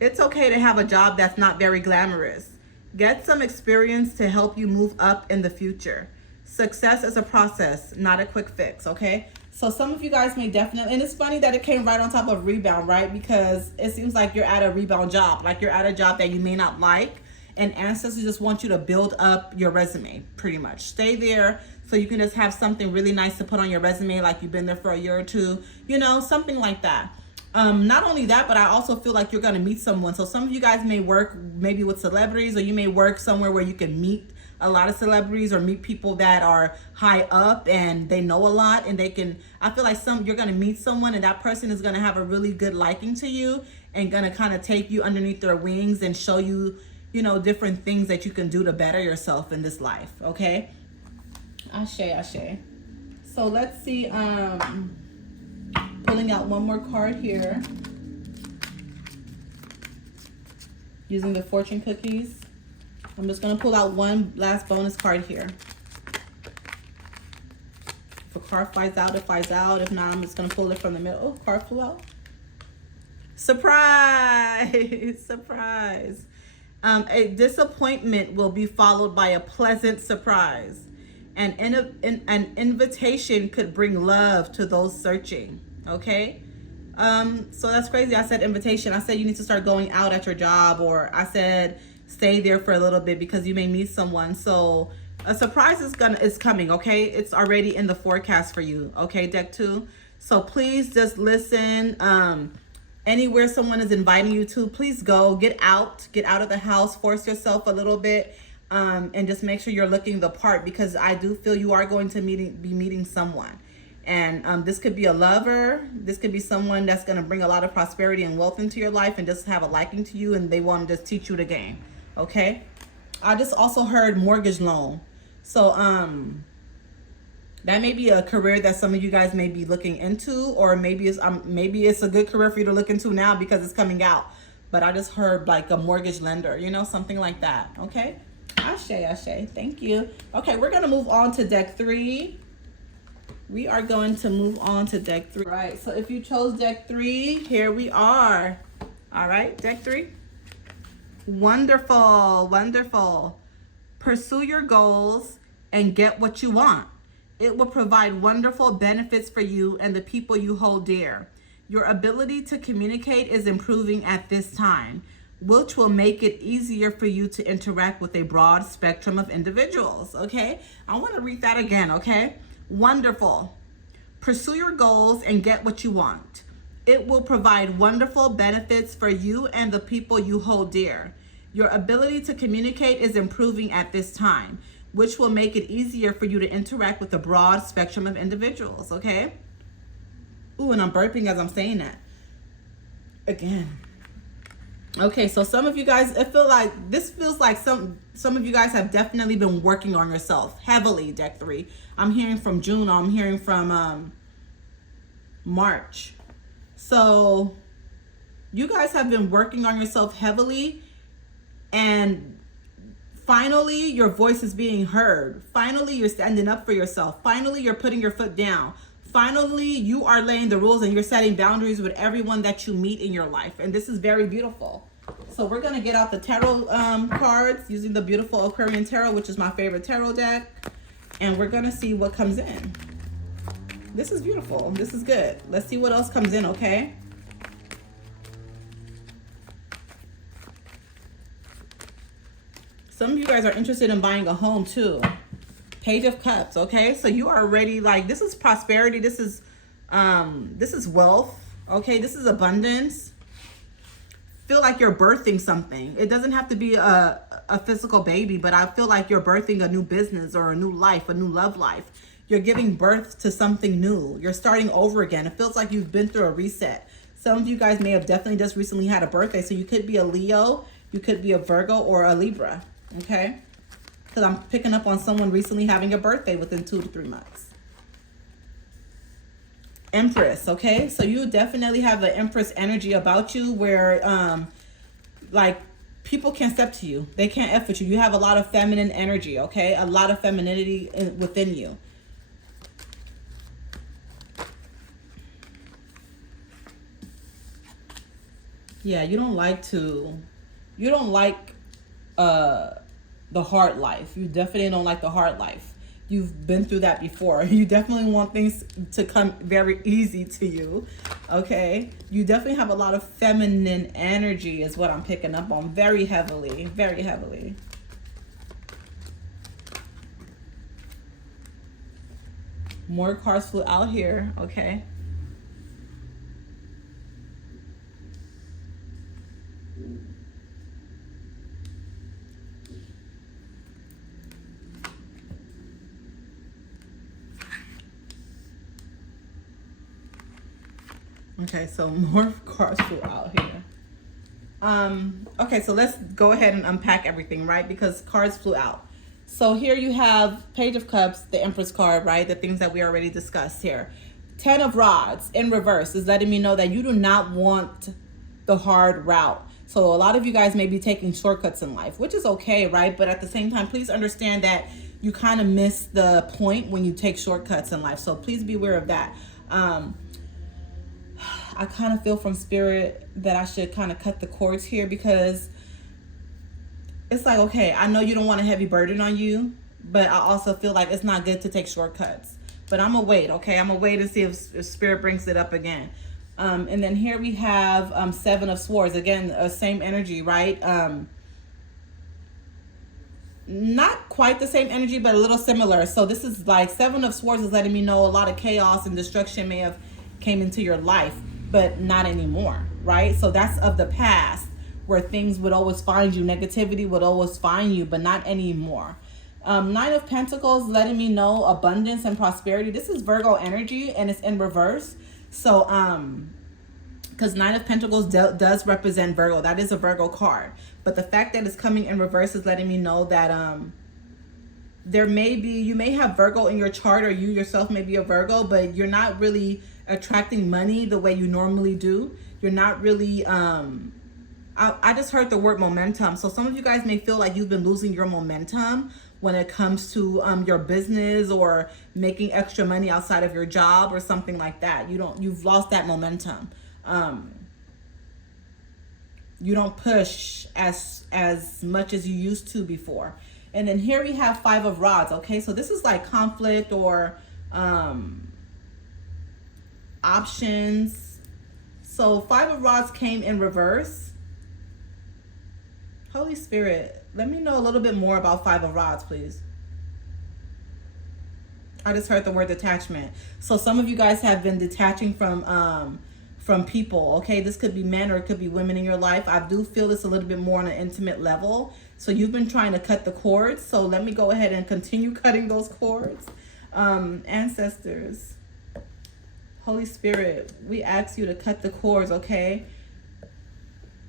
It's okay to have a job that's not very glamorous. Get some experience to help you move up in the future. Success is a process, not a quick fix, okay? So some of you guys may definitely, and it's funny that it came right on top of rebound, right? Because it seems like you're at a rebound job, like you're at a job that you may not like, and ancestors just want you to build up your resume, pretty much. Stay there so you can just have something really nice to put on your resume, like you've been there for a year or two, you know, something like that. Not only that, but I also feel like you're going to meet someone. So some of you guys may work maybe with celebrities, or you may work somewhere where you can meet a lot of celebrities or meet people that are high up and they know a lot, and they can, I feel like you're going to meet someone and that person is going to have a really good liking to you and going to kind of take you underneath their wings and show you, you know, different things that you can do to better yourself in this life. Okay. Ashe, ashe. So let's see, pulling out one more card here using the fortune cookies. I'm just going to pull out one last bonus card here. If a card flies out, it flies out. If not, I'm just going to pull it from the middle. Oh, card flew out. Surprise! Surprise. A disappointment will be followed by a pleasant surprise. And an invitation could bring love to those searching. Okay? So that's crazy. I said invitation. I said you need to start going out at your job, or I said stay there for a little bit because you may meet someone. So a surprise is coming, okay? It's already in the forecast for you, okay, deck 2. So please just listen. Anywhere someone is inviting you to, please go. Get out of the house, force yourself a little bit, and just make sure you're looking the part, because I do feel you are going to be meeting someone. And this could be a lover. This could be someone that's going to bring a lot of prosperity and wealth into your life and just have a liking to you, and they want to just teach you the game. Okay. I just also heard mortgage loan. So that may be a career that some of you guys may be looking into, or maybe it's a good career for you to look into now because it's coming out. But I just heard like a mortgage lender, you know, something like that. Okay. Ashe, ashe. Thank you. Okay, we're going to move on to deck 3. We are going to move on to deck 3. All right, so if you chose deck 3, here we are. All right, deck 3. Wonderful, wonderful. Pursue your goals and get what you want. It will provide wonderful benefits for you and the people you hold dear. Your ability to communicate is improving at this time, which will make it easier for you to interact with a broad spectrum of individuals. Okay, I want to read that again. Okay. Wonderful. Pursue your goals and get what you want. It will provide wonderful benefits for you and the people you hold dear. Your ability to communicate is improving at this time, which will make it easier for you to interact with a broad spectrum of individuals. Okay. Ooh, and I'm burping as I'm saying that. Again. Okay, so some of you guys, this feels like some of you guys have definitely been working on yourself heavily, deck 3. I'm hearing from June, I'm hearing from March. So you guys have been working on yourself heavily, and finally your voice is being heard. Finally, you're standing up for yourself. Finally, you're putting your foot down. Finally, you are laying the rules and you're setting boundaries with everyone that you meet in your life. And this is very beautiful. So we're going to get out the tarot cards using the beautiful Aquarian Tarot, which is my favorite tarot deck. And we're going to see what comes in. This is beautiful. This is good. Let's see what else comes in, okay? Some of you guys are interested in buying a home too. Page of Cups, okay? So you are ready, like, this is prosperity, this is wealth, okay? This is abundance. Feel like you're birthing something. It doesn't have to be a physical baby, but I feel like you're birthing a new business or a new life, a new love life. You're giving birth to something new. You're starting over again. It feels like you've been through a reset. Some of you guys may have definitely just recently had a birthday. So you could be a Leo, you could be a Virgo, or a Libra. Okay? Because I'm picking up on someone recently having a birthday within 2 to 3 months. Empress, okay? So you definitely have the Empress energy about you where, like, people can't step to you. They can't F with you. You have a lot of feminine energy, okay? A lot of femininity within you. Yeah, you don't like the hard life. You definitely don't like the hard life. You've been through that before. You definitely want things to come very easy to you. Okay? You definitely have a lot of feminine energy is what I'm picking up on very heavily. Very heavily. More cards flew out here. Okay? Okay, so more cards flew out here. Okay, so let's go ahead and unpack everything, right? Because cards flew out. So here you have Page of Cups, the Empress card, right? The things that we already discussed here. 10 of Rods in reverse is letting me know that you do not want the hard route. So a lot of you guys may be taking shortcuts in life, which is okay, right? But at the same time, please understand that you kind of miss the point when you take shortcuts in life. So please be aware of that. I kind of feel from spirit that I should kind of cut the cords here because it's like, okay, I know you don't want a heavy burden on you, but I also feel like it's not good to take shortcuts. But I'm going to wait, okay? I'm going to wait and see if spirit brings it up again. And then here we have 7 of Swords. Again, same energy, right? Not quite the same energy, but a little similar. So this is like 7 of Swords is letting me know a lot of chaos and destruction may have came into your life, but not anymore, right? So that's of the past where things would always find you. Negativity would always find you, but not anymore. 9 of Pentacles letting me know abundance and prosperity. This is Virgo energy and it's in reverse. So, because 9 of Pentacles does represent Virgo. That is a Virgo card. But the fact that it's coming in reverse is letting me know that you may have Virgo in your chart, or you yourself may be a Virgo, but you're not really attracting money the way you normally do. You're not really I just heard the word momentum. So some of you guys may feel like you've been losing your momentum when it comes to your business or making extra money outside of your job or something like that. You've lost that momentum. You don't push as much as you used to before. And then here we have 5 of Rods. Okay, so this is like conflict or options. So 5 of Rods came in reverse. Holy Spirit, let me know a little bit more about 5 of Rods, please. I just heard the word detachment. So some of you guys have been detaching from people, okay? This could be men or it could be women in your life. I do feel this a little bit more on an intimate level. So you've been trying to cut the cords. So let me go ahead and continue cutting those cords. Ancestors, Holy Spirit, we ask you to cut the cords, okay?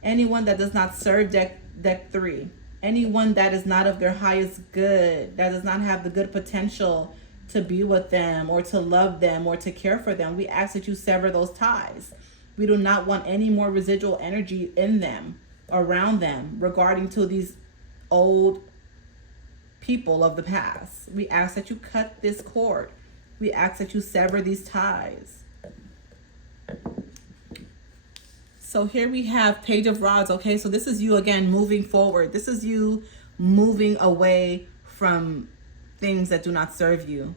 Anyone that does not serve deck 3, anyone that is not of their highest good, that does not have the good potential to be with them or to love them or to care for them, we ask that you sever those ties. We do not want any more residual energy in them, around them, regarding to these old people of the past. We ask that you cut this cord. We ask that you sever these ties. So here we have Page of Rods, okay? So this is you again moving forward. This is you moving away from things that do not serve you.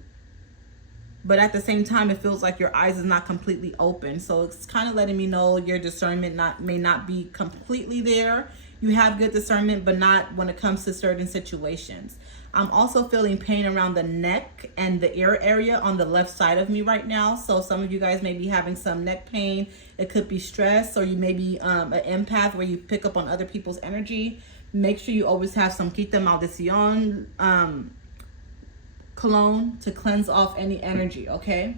But at the same time, it feels like your eyes is not completely open. So it's kind of letting me know your discernment may not be completely there. You have good discernment, but not when it comes to certain situations. I'm also feeling pain around the neck and the ear area on the left side of me right now. So some of you guys may be having some neck pain. It could be stress, or you may be an empath where you pick up on other people's energy. Make sure you always have some quita maldición cologne to cleanse off any energy, okay?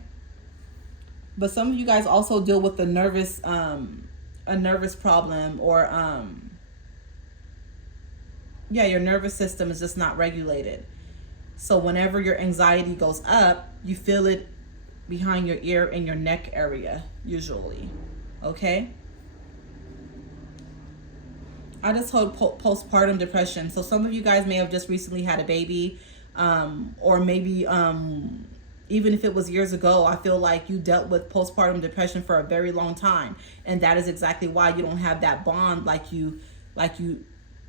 But some of you guys also deal with a nervous problem, or yeah, your nervous system is just not regulated. So whenever your anxiety goes up, you feel it behind your ear and your neck area usually, okay? I just hold postpartum depression. So some of you guys may have just recently had a baby, or maybe even if it was years ago, I feel like you dealt with postpartum depression for a very long time, and that is exactly why you don't have that bond like you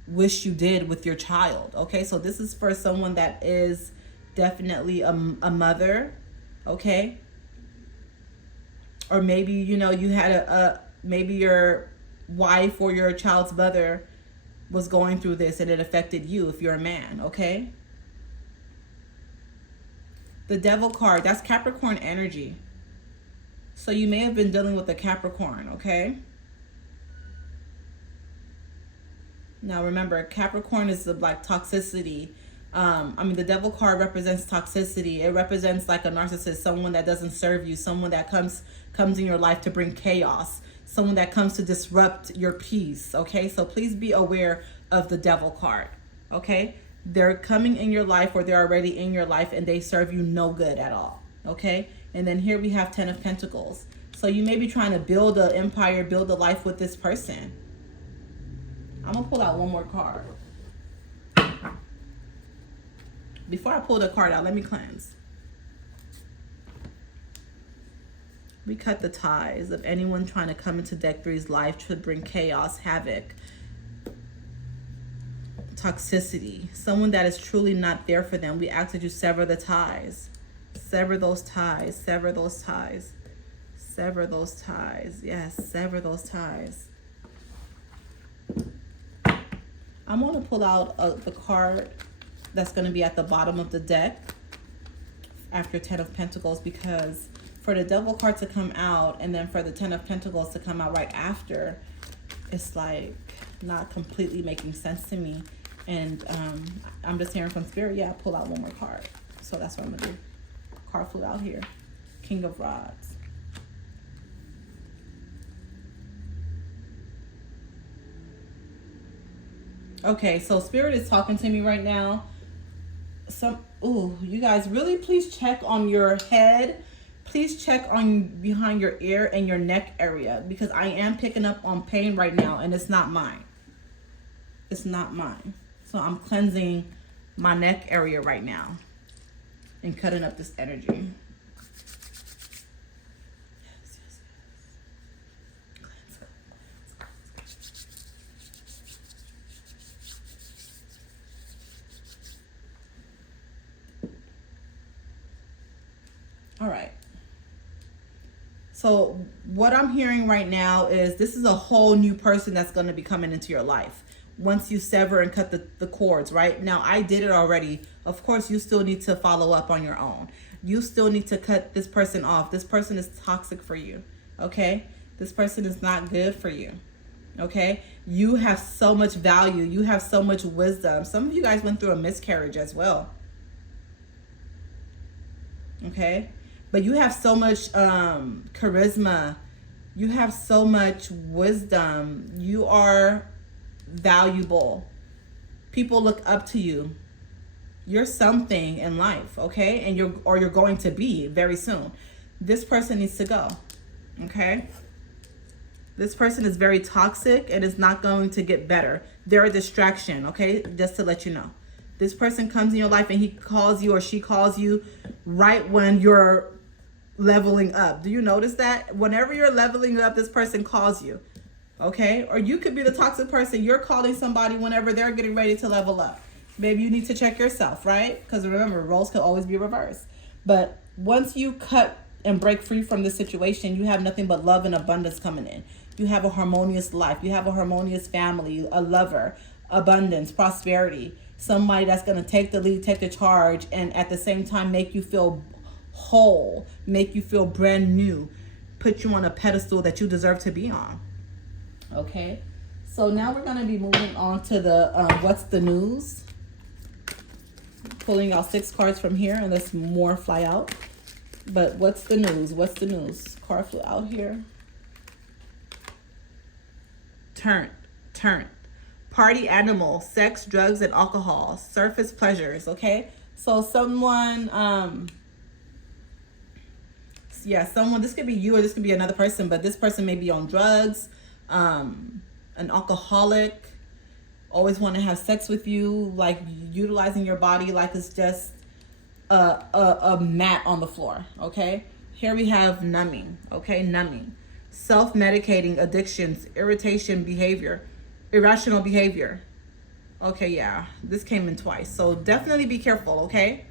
wish you did with your child. Okay, so this is for someone that is definitely a mother, okay? Or maybe, you know, you had maybe your wife or your child's mother was going through this and it affected you if you're a man, okay? The Devil card, that's Capricorn energy. So you may have been dealing with a Capricorn, okay? Now remember, Capricorn is the like toxicity. The Devil card represents toxicity. It represents like a narcissist, someone that doesn't serve you, someone that comes in your life to bring chaos, someone that comes to disrupt your peace, okay? So please be aware of the Devil card, okay? They're coming in your life, or they're already in your life, and they serve you no good at all, okay? And then here we have 10 of Pentacles. So you may be trying to build an empire, build a life with this person. I'm going to pull out one more card. Before I pull the card out, let me cleanse. We cut the ties of anyone trying to come into Deck 3's life to bring chaos, havoc, toxicity, someone that is truly not there for them. We ask that you sever the ties. Sever those ties. Sever those ties. Sever those ties. Yes, sever those ties. I'm going to pull out the card that's going to be at the bottom of the deck after 10 of Pentacles, because for the Devil card to come out and then for the 10 of Pentacles to come out right after, it's like not completely making sense to me. And I'm just hearing from Spirit, yeah, pull out one more card. So that's what I'm going to do. Card flew out here. King of Rods. Okay, so Spirit is talking to me right now. You guys, really please check on your head. Please check on behind your ear and your neck area, because I am picking up on pain right now, and it's not mine. It's not mine. So I'm cleansing my neck area right now and cutting up this energy. Yes, yes, yes. Cleanse, cleanse, cleanse. All right. So what I'm hearing right now is this is a whole new person that's going to be coming into your life once you sever and cut the cords, right? Now, I did it already. Of course, you still need to follow up on your own. You still need to cut this person off. This person is toxic for you, okay? This person is not good for you, okay? You have so much value. You have so much wisdom. Some of you guys went through a miscarriage as well, okay? But you have so much charisma. You have so much wisdom. You are valuable. People look up to you. You're something in life, okay? And you're going to be very soon. This person needs to go, okay? This person is very toxic and is not going to get better. They're a distraction, okay? Just to let you know. This person comes in your life and he calls you or she calls you right when you're leveling up. Do you notice that? Whenever you're leveling up, this person calls you, okay? Or you could be the toxic person. You're calling somebody whenever they're getting ready to level up. Maybe you need to check yourself, right? Because remember, roles can always be reversed. But once you cut and break free from the situation, you have nothing but love and abundance coming in. You have a harmonious life. You have a harmonious family, a lover, abundance, prosperity. Somebody that's going to take the lead, take the charge, and at the same time make you feel whole, make you feel brand new, put you on a pedestal that you deserve to be on. Okay, so now we're going to be moving on to the what's the news. pulling out 6 cards from here unless more fly out. But what's the news? What's the news? Card flew out here. Turn. Party animal, sex, drugs, and alcohol, surface pleasures, okay? So someone, someone, this could be you or this could be another person, but this person may be on drugs, an alcoholic, always want to have sex with you, like utilizing your body like it's just a mat on the floor, okay? Here we have numbing, okay? Numbing. Self-medicating, addictions, irritation, behavior, irrational behavior. Okay, yeah, this came in twice. So definitely be careful, okay?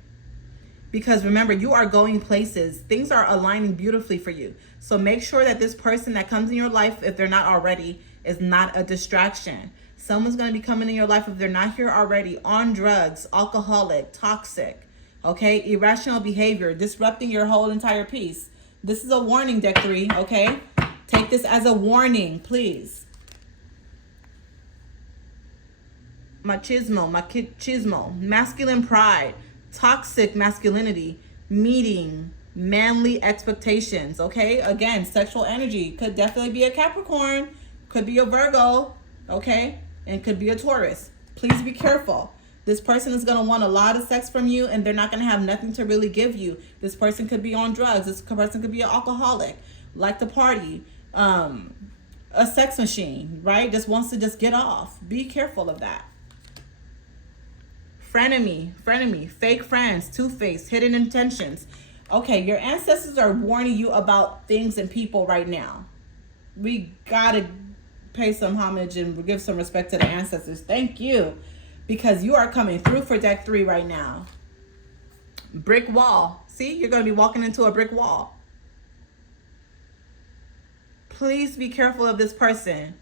Because remember, you are going places. Things are aligning beautifully for you. So make sure that this person that comes in your life, if they're not already, is not a distraction. Someone's going to be coming in your life if they're not here already, on drugs, alcoholic, toxic, okay? Irrational behavior, disrupting your whole entire piece. This is a warning, deck 3, okay? Take this as a warning, please. Machismo, masculine pride, toxic masculinity, meeting, manly expectations, okay? Again, sexual energy. Could definitely be a Capricorn, could be a Virgo, okay? And could be a Taurus. Please be careful. This person is going to want a lot of sex from you and they're not going to have nothing to really give you. This person could be on drugs. This person could be an alcoholic, like to party, a sex machine, right? Just wants to just get off. Be careful of that. Frenemy, fake friends, two-faced, hidden intentions. Okay, your ancestors are warning you about things and people right now. We gotta pay some homage and give some respect to the ancestors. Thank you. Because you are coming through for deck 3 right now. Brick wall. See, you're gonna be walking into a brick wall. Please be careful of this person.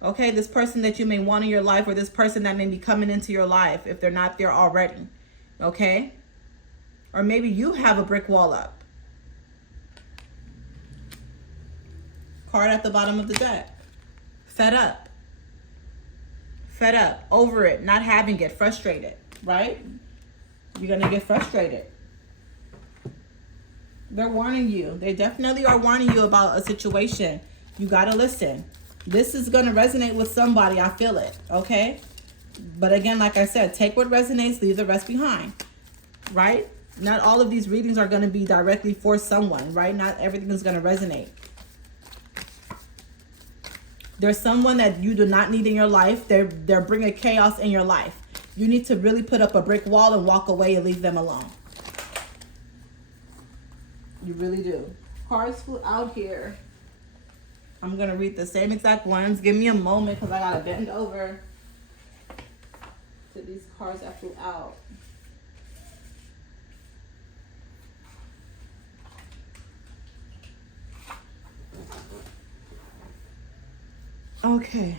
Okay, this person that you may want in your life, or this person that may be coming into your life if they're not there already. Okay? Or maybe you have a brick wall up. Card at the bottom of the deck. Fed up. Fed up. Over it. Not having it. Frustrated. Right? You're going to get frustrated. They're warning you. They definitely are warning you about a situation. You got to listen. This is going to resonate with somebody. I feel it. Okay? But again, like I said, take what resonates, leave the rest behind. Right? Not all of these readings are going to be directly for someone. Right? Not everything is going to resonate. There's someone that you do not need in your life. They're bringing chaos in your life. You need to really put up a brick wall and walk away and leave them alone. You really do. Cards flew out here. I'm going to read the same exact ones. Give me a moment because I got to bend over to these cards that flew out. Okay.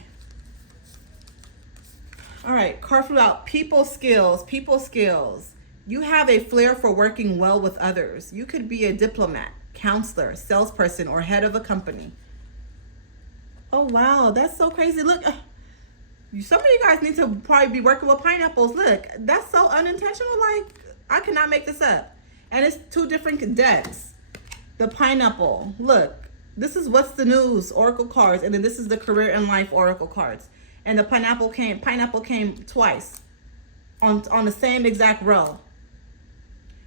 All right. Card flew out. People skills. People skills. You have a flair for working well with others. You could be a diplomat, counselor, salesperson, or head of a company. Oh, wow. That's so crazy. Look, some of you guys need to probably be working with pineapples. Look, that's so unintentional. Like, I cannot make this up. And it's 2 different decks. The pineapple. Look, this is what's the news, oracle cards. And then this is the career and life oracle cards. And the pineapple came twice on the same exact row.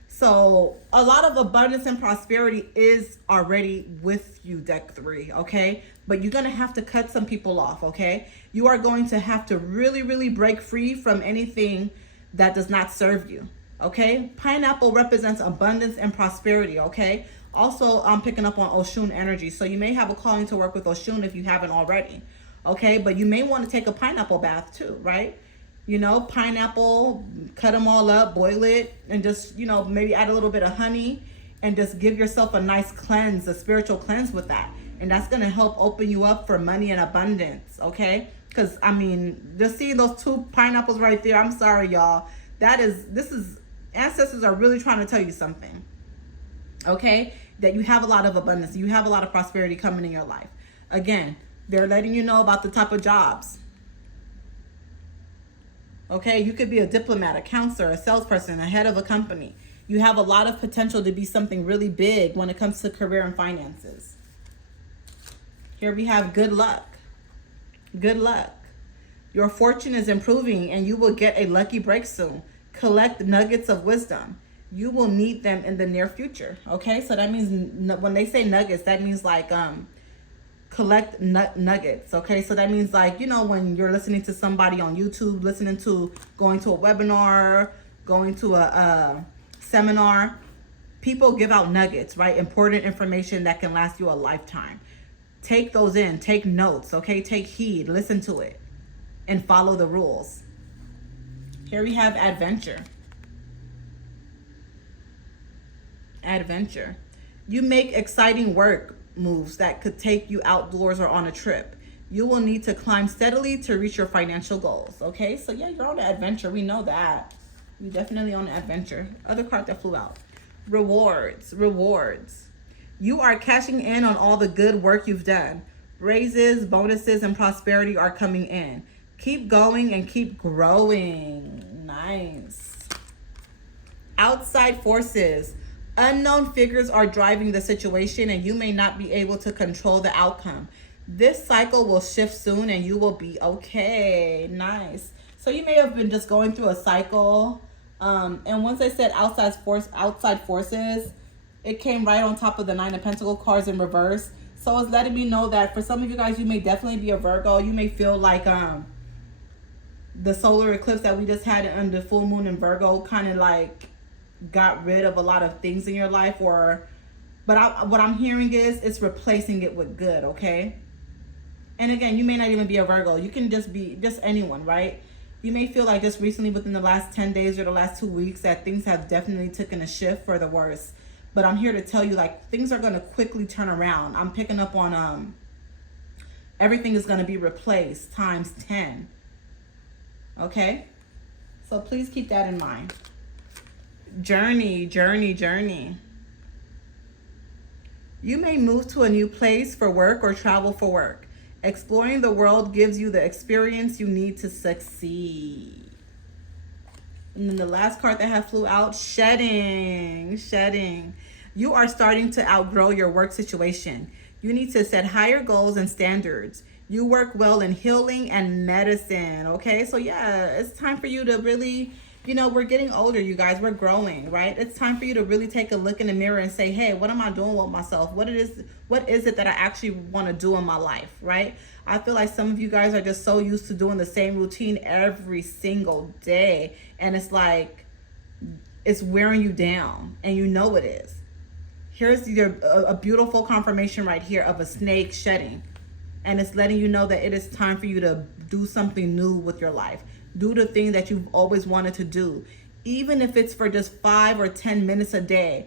So a lot of abundance and prosperity is already with you, deck 3, okay? But you're going to have to cut some people off, okay? You are going to have to really, really break free from anything that does not serve you, okay? Pineapple represents abundance and prosperity, okay? Also, I'm picking up on Oshun energy. So you may have a calling to work with Oshun if you haven't already, okay? But you may want to take a pineapple bath too, right? You know, pineapple, cut them all up, boil it, and just, you know, maybe add a little bit of honey and just give yourself a nice cleanse, a spiritual cleanse with that. And that's going to help open you up for money and abundance, okay? Because, I mean, just seeing those 2 pineapples right there, I'm sorry, y'all. Ancestors are really trying to tell you something, okay? That you have a lot of abundance. You have a lot of prosperity coming in your life. Again, they're letting you know about the type of jobs. Okay, you could be a diplomat, a counselor, a salesperson, a head of a company. You have a lot of potential to be something really big when it comes to career and finances. Here we have good luck. Good luck. Your fortune is improving and you will get a lucky break soon. Collect nuggets of wisdom. You will need them in the near future. Okay, so that means when they say nuggets, that means like collect nuggets. Okay, so that means like, you know, when you're listening to somebody on YouTube, going to a webinar, going to a seminar, people give out nuggets, right? Important information that can last you a lifetime. Take those in, take notes, okay? Take heed, listen to it, and follow the rules. Here we have adventure. Adventure. You make exciting work moves that could take you outdoors or on a trip. You will need to climb steadily to reach your financial goals. Okay, so yeah, you're on an adventure. We know that. You're definitely on an adventure. Other card that flew out. Rewards. Rewards. You are cashing in on all the good work you've done. Raises, bonuses, and prosperity are coming in. Keep going and keep growing. Nice. Outside forces. Unknown figures are driving the situation and you may not be able to control the outcome. This cycle will shift soon and you will be okay. Nice. So you may have been just going through a cycle. And once I said outside forces, it came right on top of the 9 of Pentacles cards in reverse. So it's letting me know that for some of you guys, you may definitely be a Virgo. You may feel like the solar eclipse that we just had and the full moon in Virgo kind of like got rid of a lot of things in your life, but what I'm hearing is it's replacing it with good. Okay, and again, you may not even be a Virgo. You can just be anyone, right? You may feel like just recently within the last 10 days or the last 2 weeks that things have definitely taken a shift for the worse. But I'm here to tell you, like, things are going to quickly turn around. I'm picking up on everything is going to be replaced times 10. Okay, so please keep that in mind. Journey. You may move to a new place for work or travel for work. Exploring the world gives you the experience you need to succeed. And then the last card that have flew out, shedding. You are starting to outgrow your work situation. You need to set higher goals and standards. You work well in healing and medicine. Okay, so yeah, it's time for you to really, you know, we're getting older, you guys. We're growing, right? It's time for you to really take a look in the mirror and say, hey, what am I doing with myself? What is it that I actually want to do in my life, right? I feel like some of you guys are just so used to doing the same routine every single day. And it's like, it's wearing you down, and you know it is. Here's a beautiful confirmation right here of a snake shedding. And it's letting you know that it is time for you to do something new with your life. Do the thing that you've always wanted to do. Even if it's for just 5 or 10 minutes a day,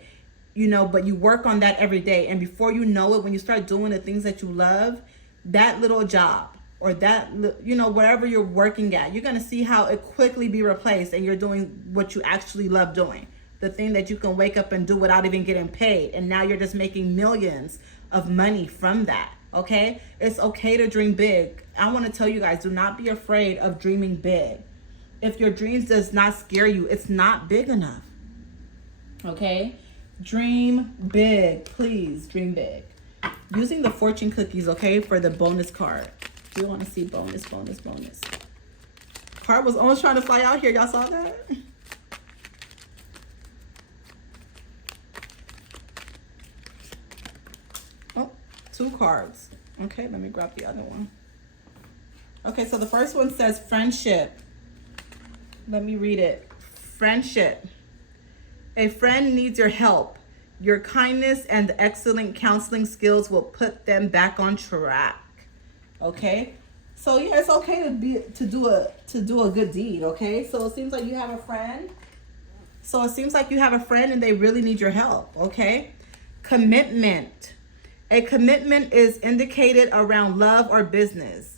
you know, but you work on that every day. And before you know it, when you start doing the things that you love, that little job or that, you know, whatever you're working at, you're going to see how it quickly be replaced and you're doing what you actually love doing. The thing that you can wake up and do without even getting paid. And now you're just making millions of money from that. Okay? It's okay to dream big. I want to tell you guys, do not be afraid of dreaming big. If your dreams does not scare you, it's not big enough. Okay? Dream big. Please, dream big. Using the fortune cookies, okay, for the bonus card. We want to see bonus. Card was almost trying to fly out here. Y'all saw that? Oh, 2 cards. Okay, let me grab the other one. Okay, so the first one says friendship. Let me read it. Friendship. A friend needs your help. Your kindness and excellent counseling skills will put them back on track. Okay? So yeah, it's okay to do a good deed, okay? So it seems like you have a friend. And they really need your help, okay? Commitment. A commitment is indicated around love or business.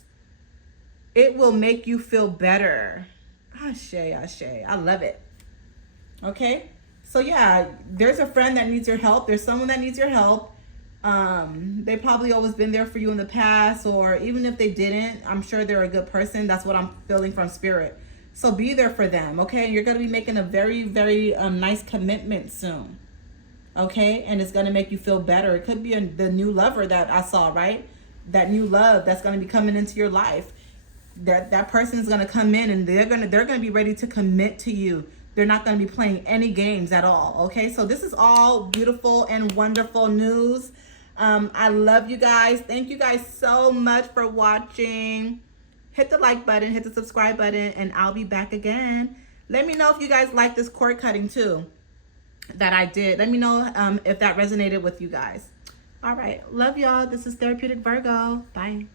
It will make you feel better. Ashe. I love it. Okay? So yeah, there's a friend that needs your help. There's someone that needs your help. They probably always been there for you in the past, or even if they didn't, I'm sure they're a good person. That's what I'm feeling from spirit. So be there for them, okay? You're going to be making a very, very nice commitment soon, okay? And it's going to make you feel better. It could be the new lover that I saw, right? That new love that's going to be coming into your life. That person is going to come in and they're going to be ready to commit to you. They're not going to be playing any games at all, okay? So this is all beautiful and wonderful news. I love you guys. Thank you guys so much for watching. Hit the like button, hit the subscribe button, and I'll be back again. Let me know if you guys like this cord cutting too that I did. Let me know if that resonated with you guys. All right. Love y'all. This is Therapeutic Virgo. Bye.